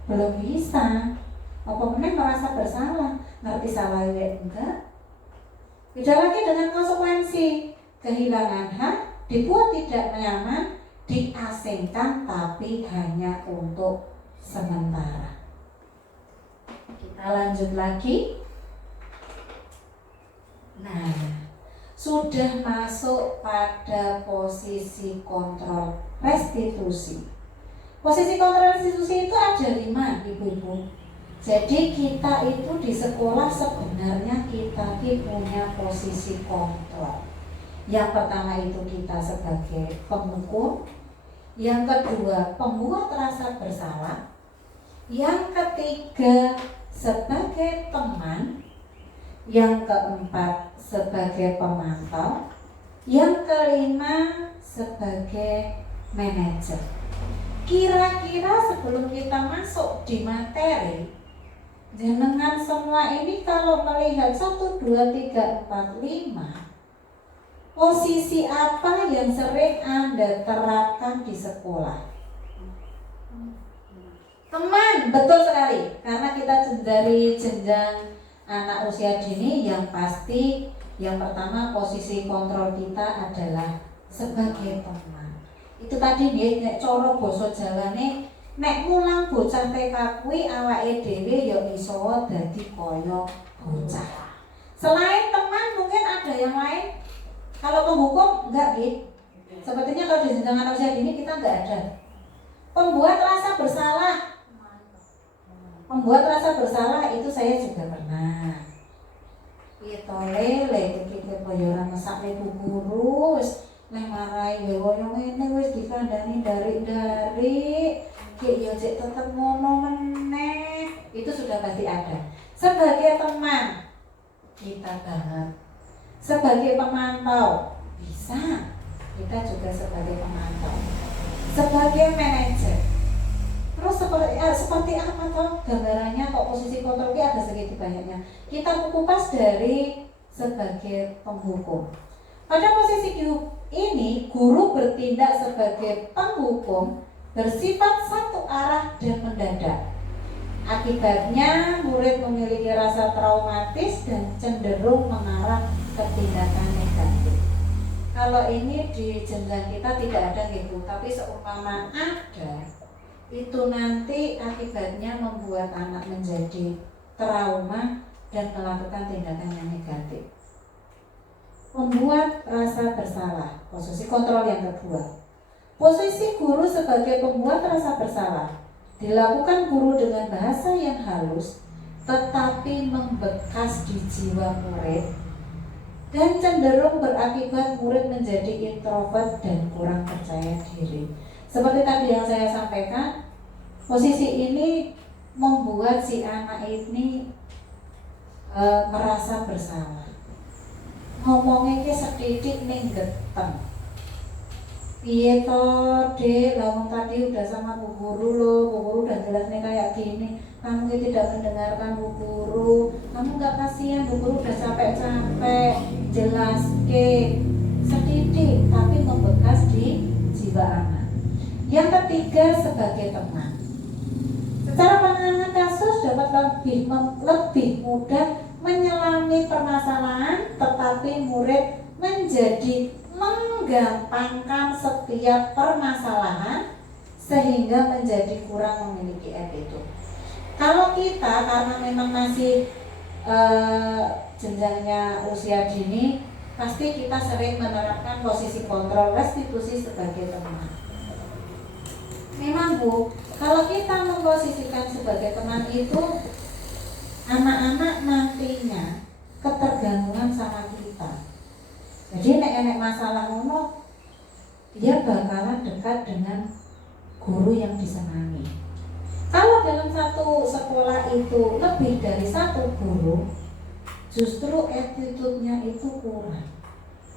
belum bisa. Apa benar merasa bersalah, ngerti salah ya enggak. Beda lagi dengan konsekuensi, kehilangan hak, dibuat tidak nyaman, diasingkan, tapi hanya untuk sementara. Kita lanjut lagi. Nah, sudah masuk pada posisi kontrol restitusi. Posisi kontrol restitusi itu ada 5, ibu-ibu. Jadi kita itu di sekolah sebenarnya kita punya posisi kontrol. Yang pertama itu kita sebagai penghukum, yang kedua pembuat rasa bersalah, yang ketiga sebagai teman, yang keempat sebagai pemantau, yang kelima sebagai manajer. Kira-kira sebelum kita masuk di materi, jenengan semua ini kalau melihat 1, 2, 3, 4, 5, posisi apa yang sering Anda terapkan di sekolah? Teman, betul sekali. Karena kita dari jenjang anak usia dini, yang pasti yang pertama posisi kontrol kita adalah sebagai teman. Itu tadi nek cara basa Jawane, nek mulang bocah TK kuwi awake dhewe ya iso dadi kaya bocah. Selain teman mungkin ada yang lain. Kalau penghukum enggak gitu. Sepertinya kalau di jenjang anak usia dini kita enggak ada. Pembuat rasa bersalah. Membuat rasa bersalah itu saya juga pernah. Itu lele kita koyoran masak ibu guru wis neh marai wewono ngene wis dikandani dari ki yo cek tetep ngono meneh. Itu sudah pasti ada. Sebagai teman kita banget. Sebagai pemantau bisa. Kita juga sebagai pemantau. Sebagai manajer. Terus seperti apa toh gambarannya kok posisi kontrol ada segitu banyaknya. Kita kupas dari sebagai penghukum. Pada posisi ini guru bertindak sebagai penghukum bersifat satu arah dan mendadak. Akibatnya murid memiliki rasa traumatis dan cenderung mengarah ke tindakan negatif. Kalau ini di jenjang kita tidak ada gitu, tapi seumpama ada, itu nanti akibatnya membuat anak menjadi trauma dan melakukan tindakan yang negatif. Membuat rasa bersalah, posisi kontrol yang kedua. Posisi guru sebagai pembuat rasa bersalah dilakukan guru dengan bahasa yang halus tetapi membekas di jiwa murid dan cenderung berakibat murid menjadi introvert dan kurang percaya diri. Seperti tadi yang saya sampaikan, posisi ini membuat si anak ini merasa bersalah. Ngomongnya ki sedidik ning geteng. Piye to, Dek, lawang tadi udah sama Bu Guru loh, Bu Guru udah jelasnya kayak gini. Kamu tidak mendengarkan Bu Guru. Kamu gak kasihan, Bu Guru udah capek-capek jelas ke sedidik tapi membekas di jiwa anak. Yang ketiga sebagai teman. Secara penanganan kasus dapat lebih mudah menyelami permasalahan, tetapi murid menjadi menggampangkan setiap permasalahan sehingga menjadi kurang memiliki attitude. Kalau kita karena memang masih jenjangnya usia dini, pasti kita sering menerapkan posisi kontrol restitusi sebagai teman. Memang Bu, kalau kita memposisikan sebagai teman itu, anak-anak nantinya ketergantungan sama kita. Jadi nek masalah ngono, dia bakalan dekat dengan guru yang disenangi. Kalau dalam satu sekolah itu lebih dari satu guru, justru attitude-nya itu kurang.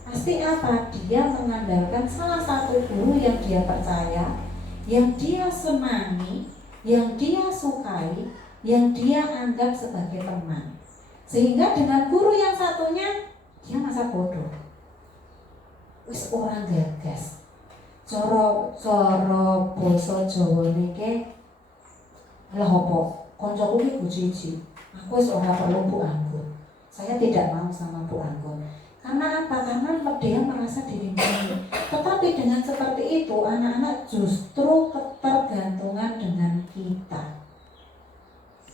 Pasti apa? Dia mengandalkan salah satu guru yang dia percaya, yang dia senangi, yang dia sukai, yang dia anggap sebagai teman. Sehingga dengan guru yang satunya, dia masa bodoh. Wis orang gagas. Coro basa Jawa niki lha opo? Kancaku ki bojo-bojo. Aku wis ora perlu Bu Anggun. Saya tidak mau sama Bu Anggun. Karena apa? Karena dia merasa dilindungi. Tetapi dengan seperti itu, anak-anak justru ketergantungan dengan kita.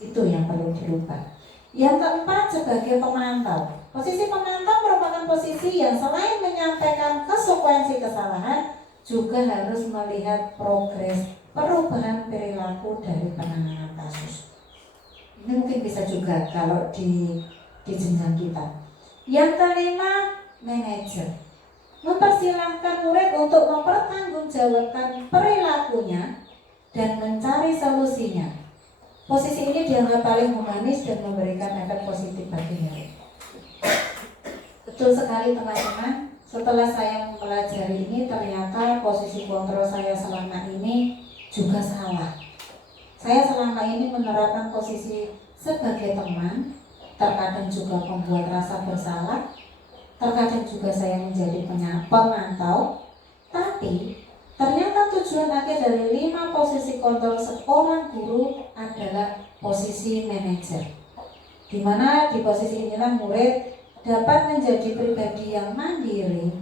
Itu yang perlu dirubah. Yang keempat sebagai pemantau. Posisi pemantau merupakan posisi yang selain menyampaikan konsekuensi kesalahan, juga harus melihat progres perubahan perilaku dari penanganan kasus. Ini mungkin bisa juga kalau di jenjang kita. Yang kelima, manajer. Mempersilahkan murid untuk mempertanggungjawabkan perilakunya dan mencari solusinya. Posisi ini dianggap paling humanis dan memberikan efek positif bagi murid. Betul sekali teman-teman, setelah saya mempelajari ini ternyata posisi kontrol saya selama ini juga salah. Saya selama ini menerapkan posisi sebagai teman, terkadang juga membuat rasa bersalah, terkadang juga saya menjadi pemantau, tapi ternyata tujuan akhir dari 5 posisi kontrol seorang guru adalah posisi manajer, di mana di posisi inilah murid dapat menjadi pribadi yang mandiri,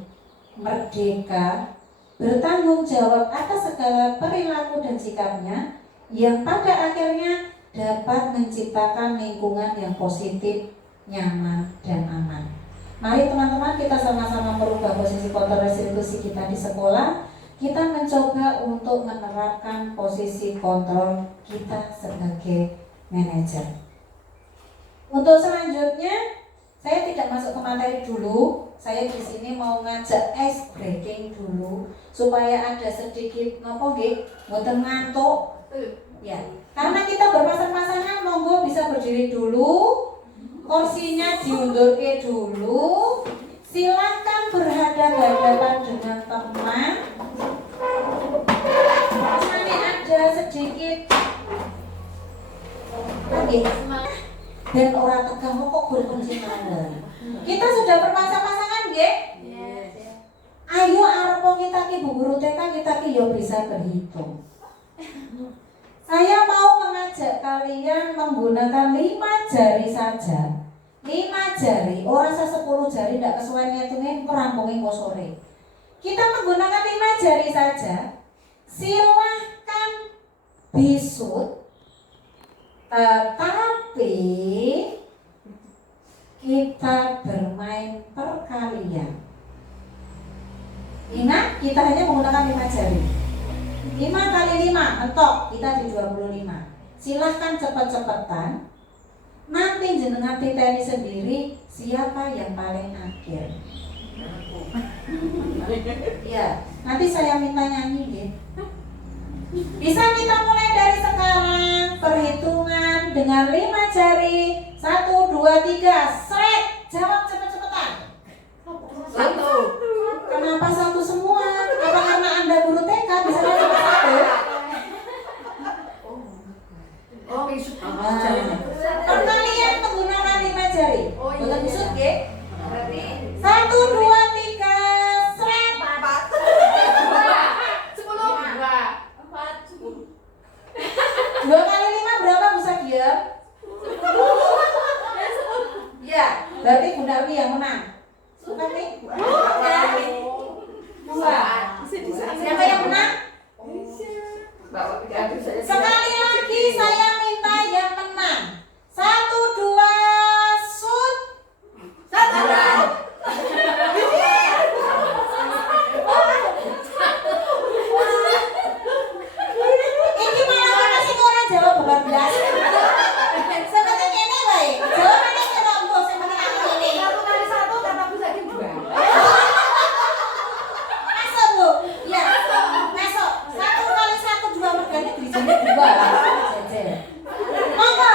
merdeka, bertanggung jawab atas segala perilaku dan sikapnya, yang pada akhirnya dapat menciptakan lingkungan yang positif nyaman, dan aman. Mari teman-teman kita sama-sama merubah posisi kontrol restitusi kita di sekolah. Kita mencoba untuk menerapkan posisi kontrol kita sebagai manajer. Untuk selanjutnya, saya tidak masuk ke materi dulu. Saya di sini mau ngajak ice breaking dulu supaya ada sedikit mboten ngantuk. Ya, karena kita berpasang-pasangan, monggo bisa berdiri dulu. Kursinya diundur ke dulu. Silakan berhadapan-hadapan dengan teman. Nanti ada sedikit lagi. Dan orang tegang kok berkunci mana. Kita sudah berpasang-pasangan, nggih? Ayo arep kita ki Bu Guru TK kita ki yo bisa berhitung. Saya mau mengajak kalian menggunakan 5 jari saja. 5 jari, orang 10 jari tidak kesuwen ngitungin ngerampungin kok sore. Kita menggunakan 5 jari saja. Silahkan bisut, tetapi kita bermain perkalian. Ingat, kita hanya menggunakan 5 jari. 5 kali 5, mentok, kita di 25. Silahkan cepet-cepetan. Nanti jenengan titeni sendiri siapa yang paling akhir. Ya, nanti saya minta nyanyi ya. Bisa kita mulai dari sekarang. Perhitungan dengan 5 jari. 1, 2, 3, seret. Jawab cepet-cepetan. 1. Kenapa 1 semua? Apa karena Anda guru TK bisa langsung 1? Perkalian menggunakan 5 jari. Boleh busuk ya? 1, 2, 3, seret. 2 kali 5 berapa Bu Sagia? Ya, berarti Bu Darmi yang menang. Bukan nih? 2. Siapa yang menang? Sekali lagi saya minta yang menang. 1, 2, shoot. 1. Ini malah masih orang jawab bukan belas. Seperti ini baik. Jawabannya kira mbok seperti aku ini. 1 kali 1 kata Bu Sakin 2. Masuk Bu. Ya. Masuk. 1 kali 1 2 mergane dirijine 2. Monggo.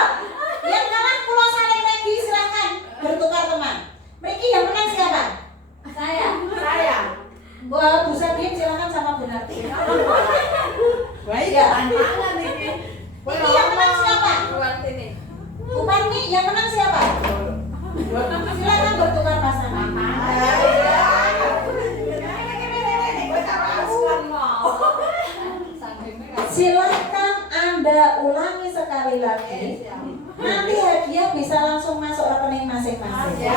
Yang kalah pulau saling lagi silakan bertukar teman. Mriki yang menang siapa? Saya. Wah, Bu Sakin silakan sama Bu Narti. Baik, Ya. tantangan ini. Ini yang menang siapa? Bu Parmi yang menang siapa? Silakan bertukar pasangan. Silakan Anda ulangi sekali lagi. Nanti hadiah bisa langsung masuk rekening masing-masing.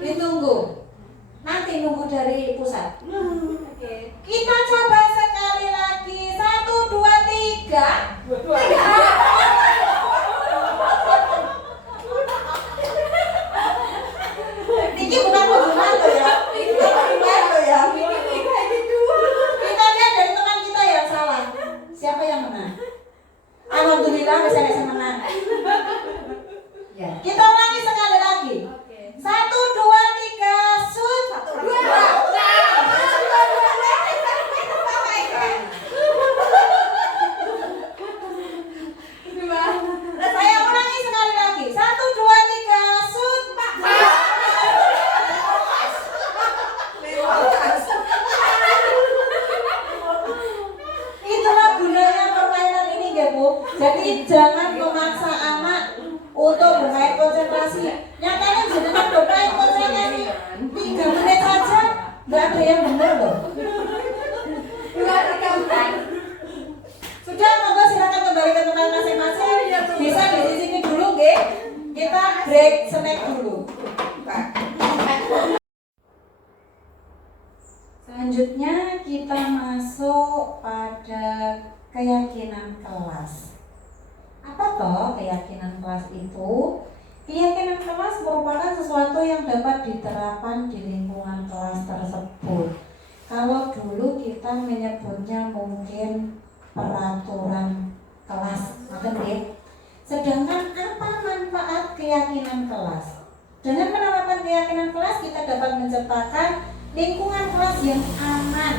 Ditunggu. Nanti nunggu dari pusat. Kita coba sekali lagi. 1, 2, 3. Niki bukan hubungan loh ya. Bukan hubungan loh ya. Kita lihat dari teman kita yang salah. Siapa yang menang? Alhamdulillah bisa menang. Ya. Kita ulangi sekali lagi. 1, 2, 3, shoot. 2. Saya ulangi sekali lagi. 1, 2, 3, shoot. Itulah gunanya permainan ini ya Bu. Jadi jangan memaksa anak untuk bermain konsentrasi. Nyatanya jenengan bermain konsentrasi 3 menit saja nggak ada yang benar loh. Sudah, monggo silakan kembali ke tempat masing-masing. Bisa disisini dulu, nggih. Kita break snack dulu. Selanjutnya kita masuk pada keyakinan kelas. Apa toh keyakinan kelas itu? Keyakinan kelas merupakan sesuatu yang dapat diterapkan di lingkungan kelas tersebut. Kalau dulu kita menyebutnya mungkin peraturan kelas, sedangkan apa manfaat keyakinan kelas? Dengan menerapkan keyakinan kelas, kita dapat menciptakan lingkungan kelas yang aman,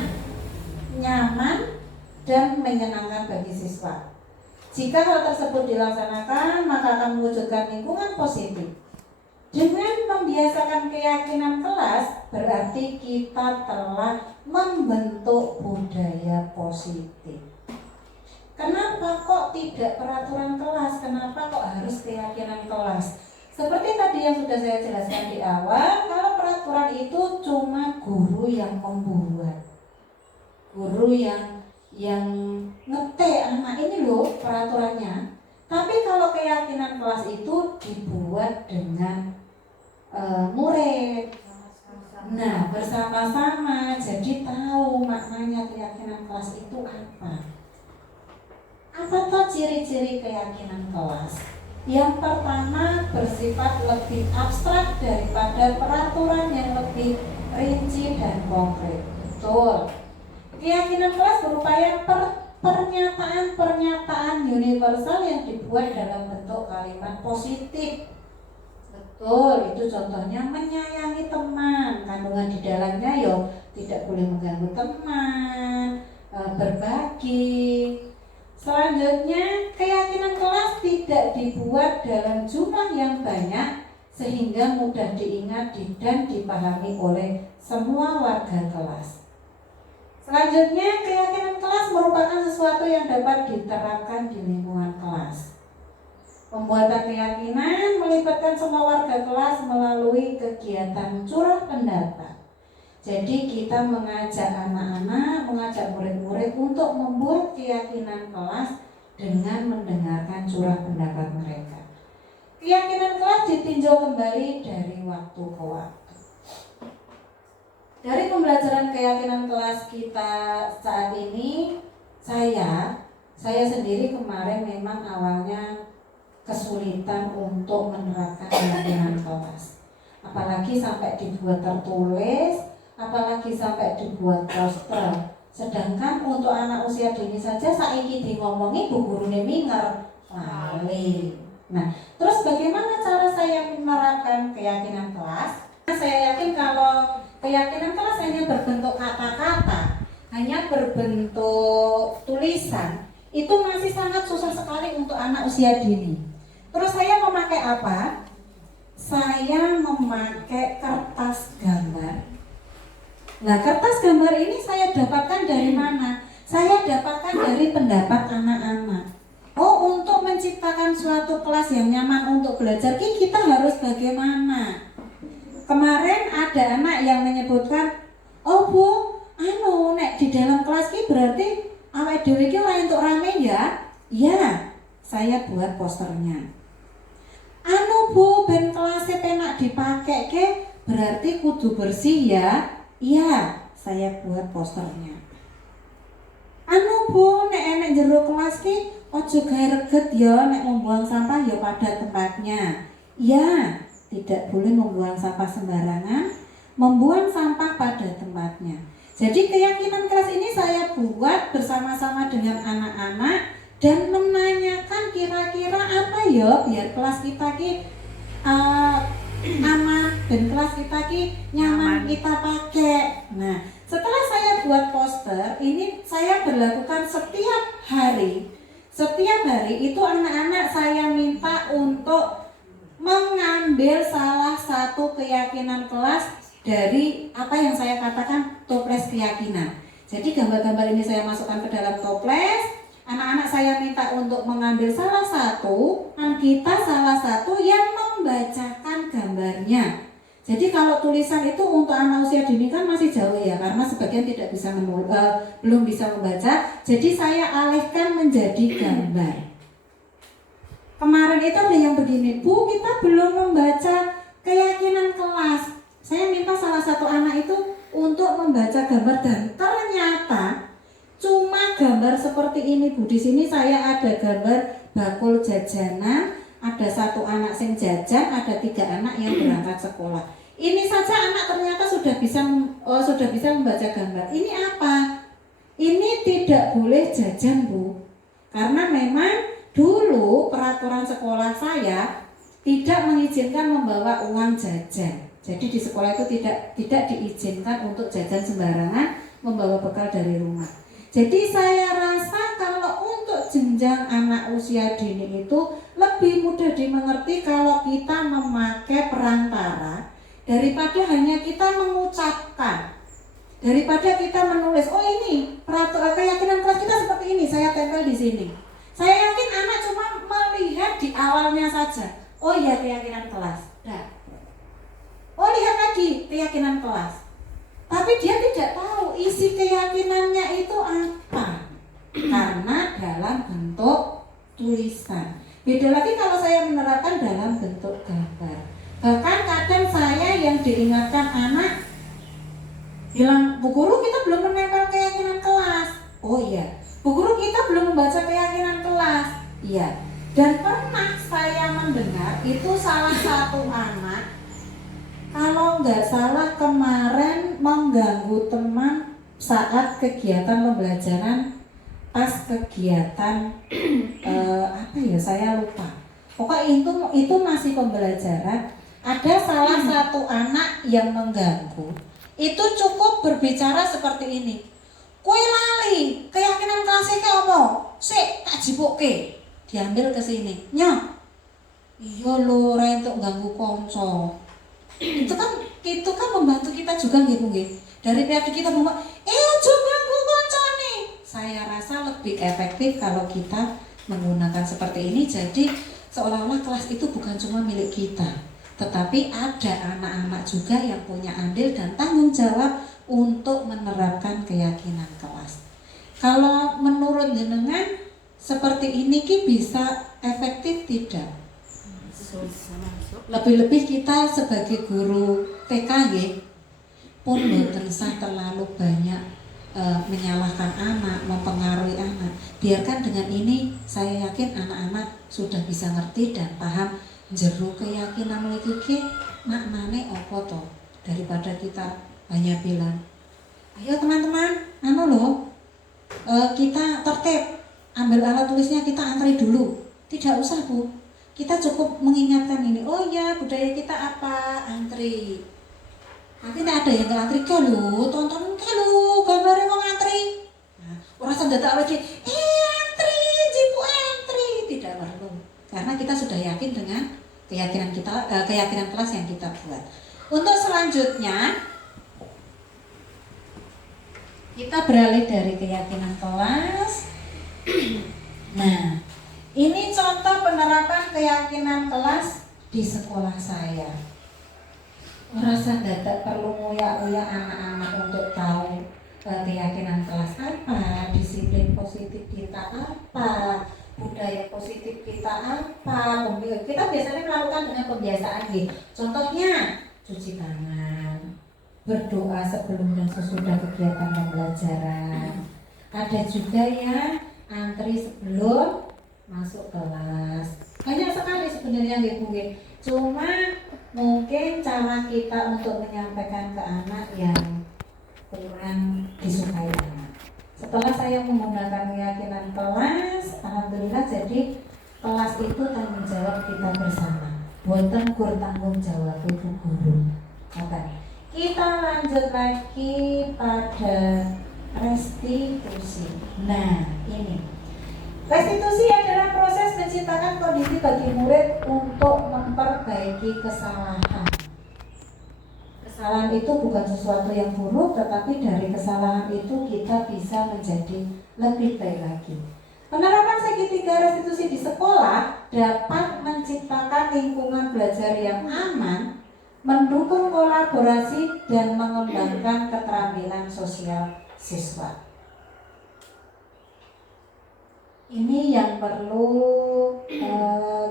nyaman, dan menyenangkan bagi siswa. Jika hal tersebut dilaksanakan, maka akan mewujudkan lingkungan positif. Dengan membiasakan keyakinan kelas, berarti kita telah membentuk budaya positif. Kenapa kok tidak peraturan kelas? Kenapa kok harus keyakinan kelas? Seperti tadi yang sudah saya jelaskan di awal, kalau peraturan itu cuma guru yang membuat. Guru yang ngetik anak ini loh peraturannya. Tapi kalau keyakinan kelas itu dibuat dengan murid. Nah, bersama-sama jadi tahu maknanya keyakinan kelas itu apa. Apa tuh ciri-ciri keyakinan kelas? Yang pertama, bersifat lebih abstrak daripada peraturan yang lebih rinci dan konkret. Betul. Keyakinan kelas berupaya pernyataan universal yang dibuat dalam bentuk kalimat positif. Betul, itu contohnya menyayangi teman. Kandungan di dalamnya tidak boleh mengganggu teman, berbagi. Selanjutnya, keyakinan kelas tidak dibuat dalam jumlah yang banyak sehingga mudah diingat dan dipahami oleh semua warga kelas. Selanjutnya, keyakinan kelas merupakan sesuatu yang dapat diterapkan di lingkungan kelas. Pembuatan keyakinan melibatkan semua warga kelas melalui kegiatan curah pendapat. Jadi kita mengajak anak-anak, mengajak murid-murid untuk membuat keyakinan kelas dengan mendengarkan curah pendapat mereka. Keyakinan kelas ditinjau kembali dari waktu ke waktu. Dari pembelajaran keyakinan kelas kita saat ini, saya sendiri kemarin memang awalnya kesulitan untuk menerapkan keyakinan kelas. Apalagi sampai dibuat tertulis, apalagi sampai dibuat poster. Sedangkan untuk anak usia dini saja saiki ngomongi bu gurune minger lali. Nah, terus bagaimana cara saya menerapkan keyakinan kelas? Saya yakin kalau keyakinan kelas hanya berbentuk kata-kata, hanya berbentuk tulisan, itu masih sangat susah sekali untuk anak usia dini. Terus saya memakai apa? Saya memakai kertas gambar. Nah, kertas gambar ini saya dapatkan dari mana? Saya dapatkan dari pendapat anak-anak. Oh, untuk menciptakan suatu kelas yang nyaman untuk belajar, kita harus bagaimana? Kemarin ada anak yang menyebutkan, oh bu, nek di dalam kelas ki berarti awake dhewe iki ora entuk rame ya? Iya, saya buat posternya. Bu, ben kelasnya penak dipakai ke, berarti kudu bersih ya? Iya, saya buat posternya. Bu, nek enek jero kelas ki ojo gawe reget ya, nek membuang sampah ya pada tempatnya. Iya, tidak boleh membuang sampah sembarangan, membuang sampah pada tempatnya. Jadi keyakinan kelas ini saya buat bersama-sama dengan anak-anak dan menanyakan kira-kira apa ya biar kelas kita ki aman dan kelas kita ki nyaman kita pakai. Nah, setelah saya buat poster ini saya berlakukan setiap hari. Setiap hari itu anak-anak saya minta untuk mengambil salah satu keyakinan kelas dari apa yang saya katakan toples keyakinan. Jadi gambar-gambar ini saya masukkan ke dalam toples. Anak-anak saya minta untuk mengambil salah satu, dan kita salah satu yang membacakan gambarnya. Jadi kalau tulisan itu untuk anak usia dini kan masih jauh ya, karena sebagian tidak bisa belum bisa membaca. Jadi saya alihkan menjadi gambar. Kemarin itu ada yang begini, Bu, kita belum membaca keyakinan kelas. Saya minta salah satu anak itu untuk membaca gambar dan ternyata cuma gambar seperti ini Bu. Di sini saya ada gambar bakul jajanan, ada satu anak sing jajan, ada 3 anak yang berangkat sekolah. Ini saja anak ternyata sudah bisa membaca gambar. Ini apa? Ini tidak boleh jajan Bu, karena memang dulu peraturan sekolah saya tidak mengizinkan membawa uang jajan. Jadi di sekolah itu tidak diizinkan untuk jajan sembarangan, membawa bekal dari rumah. Jadi saya rasa kalau untuk jenjang anak usia dini itu lebih mudah dimengerti kalau kita memakai perantara daripada hanya kita mengucapkan, daripada kita menulis. Oh ini peraturan keyakinan kelas kita seperti ini, saya tempel di sini. Saya yakin anak cuma melihat di awalnya saja. Oh iya keyakinan kelas. Nah. Oh lihat lagi keyakinan kelas. Tapi dia tidak tahu isi keyakinannya itu apa. Karena dalam bentuk tulisan. Beda lagi kalau saya menerapkan dalam bentuk gambar. Bahkan kadang saya yang diingatkan anak bilang, Bu Guru kita belum menempel keyakinan kelas. Oh iya, Bu Guru kita belum membaca keyakinan kelas. Iya. Dan pernah saya mendengar itu salah satu anak, kalau nggak salah kemarin mengganggu teman saat kegiatan pembelajaran, pas kegiatan apa ya saya lupa. Pokoknya itu masih pembelajaran. Ada salah satu anak yang mengganggu. Itu cukup berbicara seperti ini. Kowe lali, keyakinan kelas iki apa? Sik tak jipuke. Diambil ke sini. Nyoh. Iya lho, ora entuk ganggu kanca. Itu kan membantu kita juga nggih Bu nggih. Dari pihak kita ngomong, ojo ganggu kancane. Saya rasa lebih efektif kalau kita menggunakan seperti ini. Jadi seolah-olah kelas itu bukan cuma milik kita, tetapi ada anak-anak juga yang punya andil dan tanggung jawab untuk menerapkan keyakinan kelas. Kalau menurut jenengan seperti ini ki bisa efektif tidak? Lebih-lebih kita sebagai guru TK pun boten usah terlalu banyak menyalahkan anak, mempengaruhi anak. Biarkan dengan ini saya yakin anak-anak sudah bisa ngerti dan paham jero keyakinan iki maknane apa to, daripada kita hanya bilang ayo teman-teman kita tertib, ambil alat tulisnya, kita antri dulu. Tidak usah Bu, kita cukup mengingatkan ini. Oh ya budaya kita apa, antri. Nanti ada yang gak antri ke lho, tonton ke lho gambarnya mau antri. Nah, orang sendadak lagi antri, jipu antri. Tidak perlu, karena kita sudah yakin dengan keyakinan kita, keyakinan kelas yang kita buat. Untuk selanjutnya kita beralih dari keyakinan kelas. Nah, ini contoh penerapan keyakinan kelas di sekolah saya. Merasa dadak perlu nguyak-nguyak anak-anak untuk tahu keyakinan kelas apa, disiplin positif kita apa, budaya positif kita apa. Kita biasanya melakukan dengan pembiasaan nih. Contohnya cuci tangan, berdoa sebelum dan sesudah kegiatan pembelajaran. Ada juga yang antri sebelum masuk kelas. Banyak sekali sebenarnya Bu. Cuma mungkin cara kita untuk menyampaikan ke anak yang kurang disukai anak. Setelah saya menggunakan keyakinan kelas, alhamdulillah jadi kelas itu tanggung jawab kita bersama. Boten gur tanggung jawab ibu guru. Kita lanjut lagi pada restitusi. Nah, ini restitusi adalah proses menciptakan kondisi bagi murid untuk memperbaiki kesalahan. Kesalahan itu bukan sesuatu yang buruk, tetapi dari kesalahan itu kita bisa menjadi lebih baik lagi. Penerapan segitiga restitusi di sekolah dapat menciptakan lingkungan belajar yang aman, mendukung kolaborasi dan mengembangkan keterampilan sosial siswa. Ini yang perlu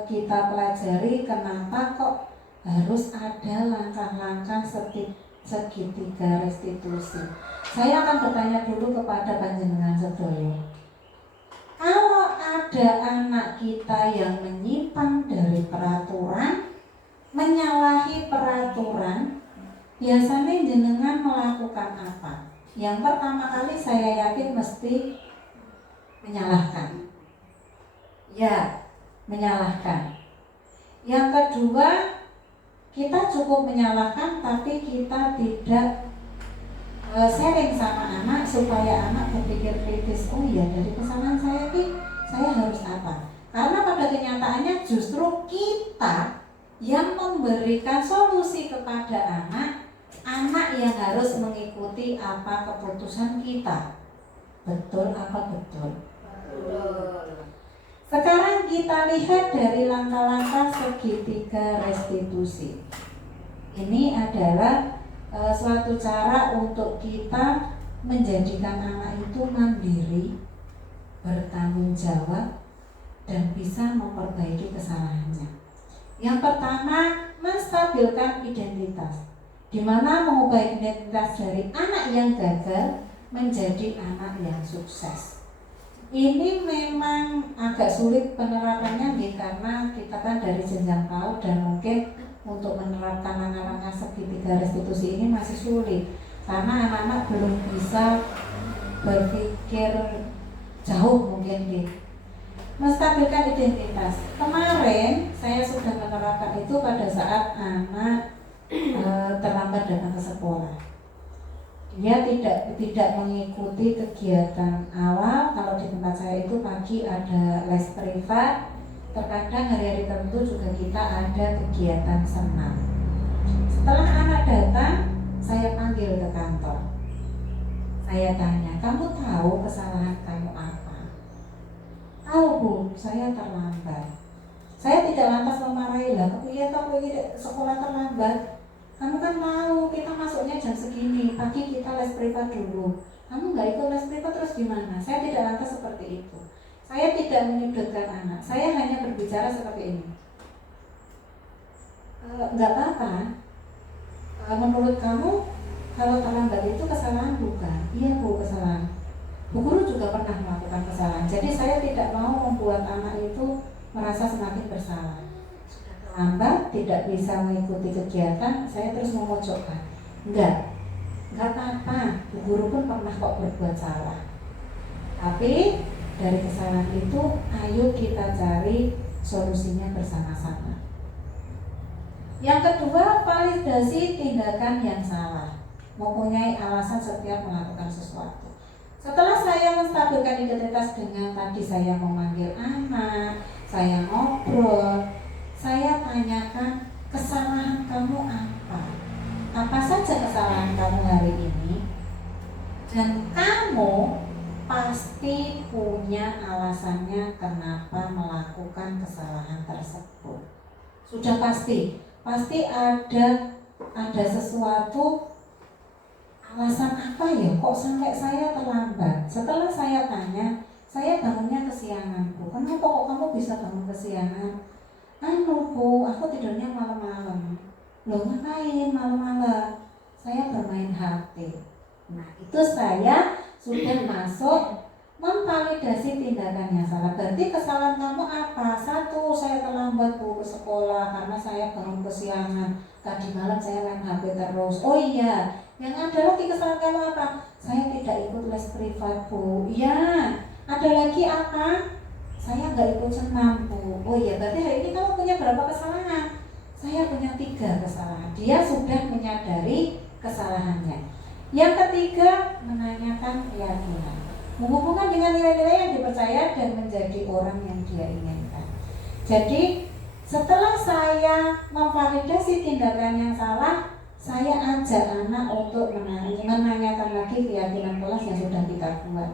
kita pelajari, kenapa kok harus ada langkah-langkah segitiga restitusi. Saya akan bertanya dulu kepada panjenengan sedaya. ada anak kita yang menyimpang dari peraturan, menyalahi peraturan, biasanya jenengan melakukan apa? Yang pertama kali saya yakin mesti menyalahkan. Ya, menyalahkan. Yang kedua, kita cukup menyalahkan tapi kita tidak sharing sama anak supaya anak berpikir kritis. Oh iya, dari kesalahan saya ini saya harus apa? Karena pada kenyataannya justru kita yang memberikan solusi kepada anak yang harus mengikuti apa keputusan kita. Betul apa betul? Betul. Sekarang kita lihat dari langkah-langkah segitiga restitusi. Ini adalah suatu cara untuk kita menjadikan anak itu mandiri, bertanggung jawab, dan bisa memperbaiki kesalahannya. Yang pertama, menstabilkan identitas, di mana mengubah identitas dari anak yang gagal menjadi anak yang sukses. Ini memang agak sulit penerapannya nih, karena kita kan dari jenjang PAUD dan mungkin untuk menerapkan langkah-langkah segitiga restitusi ini masih sulit karena anak-anak belum bisa berpikir jauh mungkin nih. Menstabilkan identitas. Kemarin saya sudah menerapkan itu pada saat anak terlambat datang ke sekolah. Dia tidak mengikuti kegiatan awal. Kalau di tempat saya itu pagi ada les privat, terkadang hari-hari tertentu juga kita ada kegiatan senam. Setelah anak datang, saya panggil ke kantor. Saya tanya, kamu tahu kesalahan kamu apa? Tahu Bu, saya terlambat. Saya tidak lantas memarahi lah, iya tahu ini sekolah terlambat. Kamu kan tahu kita masuknya jam segini, pagi kita les privat dulu. Kamu nggak ikut les privat terus gimana? Saya tidak lantas seperti itu. Saya tidak menyudutkan anak. Saya hanya berbicara seperti ini. Nggak apa-apa. Menurut kamu kalau terlambat itu kesalahan bukan? Iya Bu, kesalahan. Bu guru juga pernah melakukan kesalahan. Jadi saya tidak mau membuat anak itu merasa semakin bersalah. Lambat, tidak bisa mengikuti kegiatan, saya terus memojokkan. Enggak apa-apa, Bu guru pun pernah kok berbuat salah. Tapi dari kesalahan itu, ayo kita cari solusinya bersama-sama. Yang kedua, validasi tindakan yang salah. Mempunyai alasan setiap melakukan sesuatu. Setelah saya menstabilkan identitas dengan tadi saya memanggil anak, saya ngobrol, saya tanyakan kesalahan kamu apa? Apa saja kesalahan kamu hari ini? Dan kamu pasti punya alasannya kenapa melakukan kesalahan tersebut. Sudah pasti ada sesuatu alasan apa ya kok sampai saya terlambat. Setelah saya tanya, saya bangunnya kesiangan Bu. Kenapa kok kamu bisa bangun kesiangan? Bu, aku tidurnya malam-malam. Loh ngapain malam-malam? Saya bermain HP. Nah itu saya sudah masuk memvalidasi tindakannya salah. Berarti kesalahan kamu apa? Satu, saya terlambat Bu ke sekolah karena saya bangun kesiangan. Tadi malam saya main HP terus. Oh iya, yang ada lagi kesalahan kamu apa? Saya tidak ikut les privat Bu. Iya, ada lagi apa? Saya nggak ikut senam Bu. Oh iya, berarti hari ini kamu punya berapa kesalahan? Saya punya 3 kesalahan. Dia sudah menyadari kesalahannya. Yang ketiga, menanyakan keyakinan, menghubungkan dengan nilai-nilai yang dipercaya dan menjadi orang yang dia inginkan. Jadi setelah saya memvalidasi tindakan yang salah, saya ajak anak untuk menanyakan lagi keyakinan kelas yang sudah kita buat.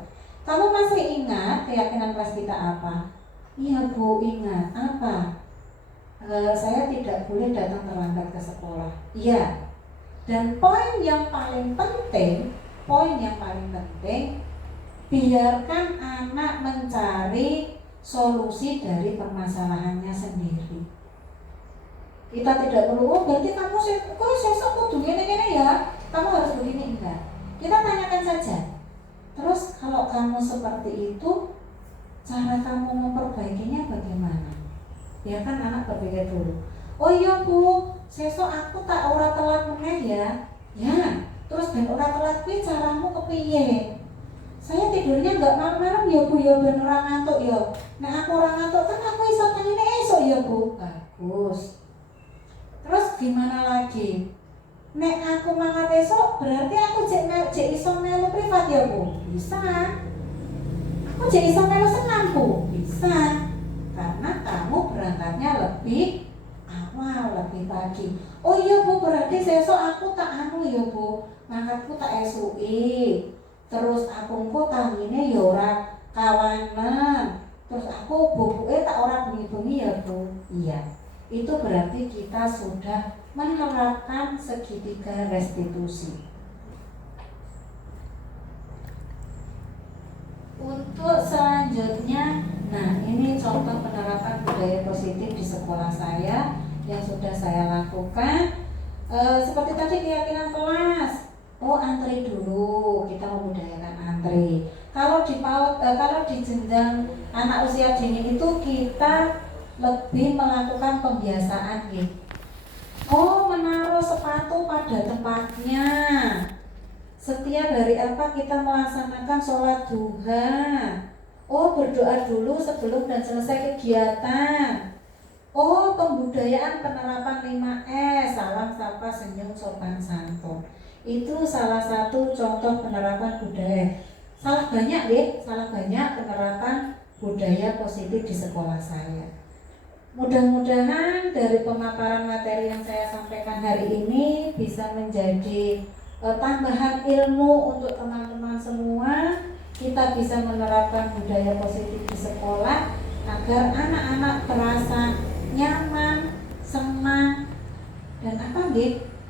Kamu masih ingat keyakinan kelas kita apa? Iya Bu, ingat. Apa? Saya tidak boleh datang terlambat ke sekolah. Iya. Dan poin yang paling penting, biarkan anak mencari solusi dari permasalahannya sendiri. Kita tidak perlu, berarti kamu sesok kudu gini ya, kamu harus begini, enggak. Kita tanyakan saja. Terus kalau kamu seperti itu, cara kamu biarkan anak berpikir dulu. Oh iya Bu, sesuk aku tak ora telat meneh ya. Ya, terus ben ora telat kuwi caramu kepiye? Saya tidurnya nggak malam-malam ya Bu ya, ben ora ngantuk ya. Nah aku ora ngantuk kan aku iso tanyine esok ya Bu. Bagus. Terus gimana lagi? Nek aku mangan esok berarti aku cek iso melu privat ya Bu. Bisa. Aku cek iso melu senam Bu. Bisa. Karena kamu berangkatnya lebih awal, lebih pagi. Oh iya Bu, berarti besok aku tak anu ya Bu, ngangkatku tak esui. Terus aku engko tangine ya ora kawanan. Terus aku boboke tak ora bengi-bengi ya Bu. Iya. Itu berarti kita sudah menerapkan segitiga restitusi. Untuk selanjutnya, nah ini contoh penerapan budaya positif di sekolah saya yang sudah saya lakukan. Seperti tadi keyakinan kelas, oh antri dulu, kita membudayakan antri. Kalau di jenjang anak usia dini itu kita lebih melakukan pembiasaan gitu. Oh menaruh sepatu pada tempatnya. Setiap hari apa kita melaksanakan sholat duha. Oh berdoa dulu sebelum dan selesai kegiatan. Oh pembudayaan penerapan 5S, salam, sapa, senyum, sopan, santun. Itu salah satu contoh penerapan budaya. Salah banyak penerapan budaya positif di sekolah saya. Mudah-mudahan dari pemaparan materi yang saya sampaikan hari ini bisa menjadi tambahan ilmu untuk teman-teman semua. Kita bisa menerapkan budaya positif di sekolah agar anak-anak terasa nyaman, senang, dan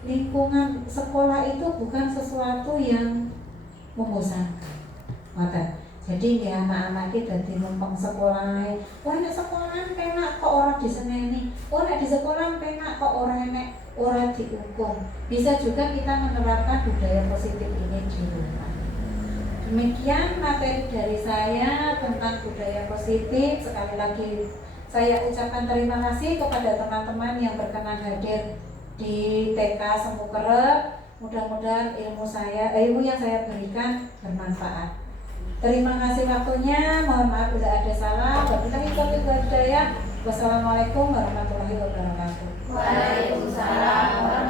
lingkungan sekolah itu bukan sesuatu yang membosankan. Jadi ya anak-anak kita di numpang sekolah, wah nek sekolah penak kok orang diseneni, oh nek di sekolah penak kok orang dihukum. Bisa juga kita menerapkan budaya positif ini di rumah. Demikian materi dari saya tentang budaya positif. Sekali lagi saya ucapkan terima kasih kepada teman-teman yang berkenan hadir di TK Semu Kerep. Mudah-mudahan ilmu yang saya berikan bermanfaat. Terima kasih waktunya. Mohon maaf bila ada salah. Wabillahi taufiq wal hidayah. Wassalamualaikum warahmatullahi wabarakatuh. Waalaikumsalam.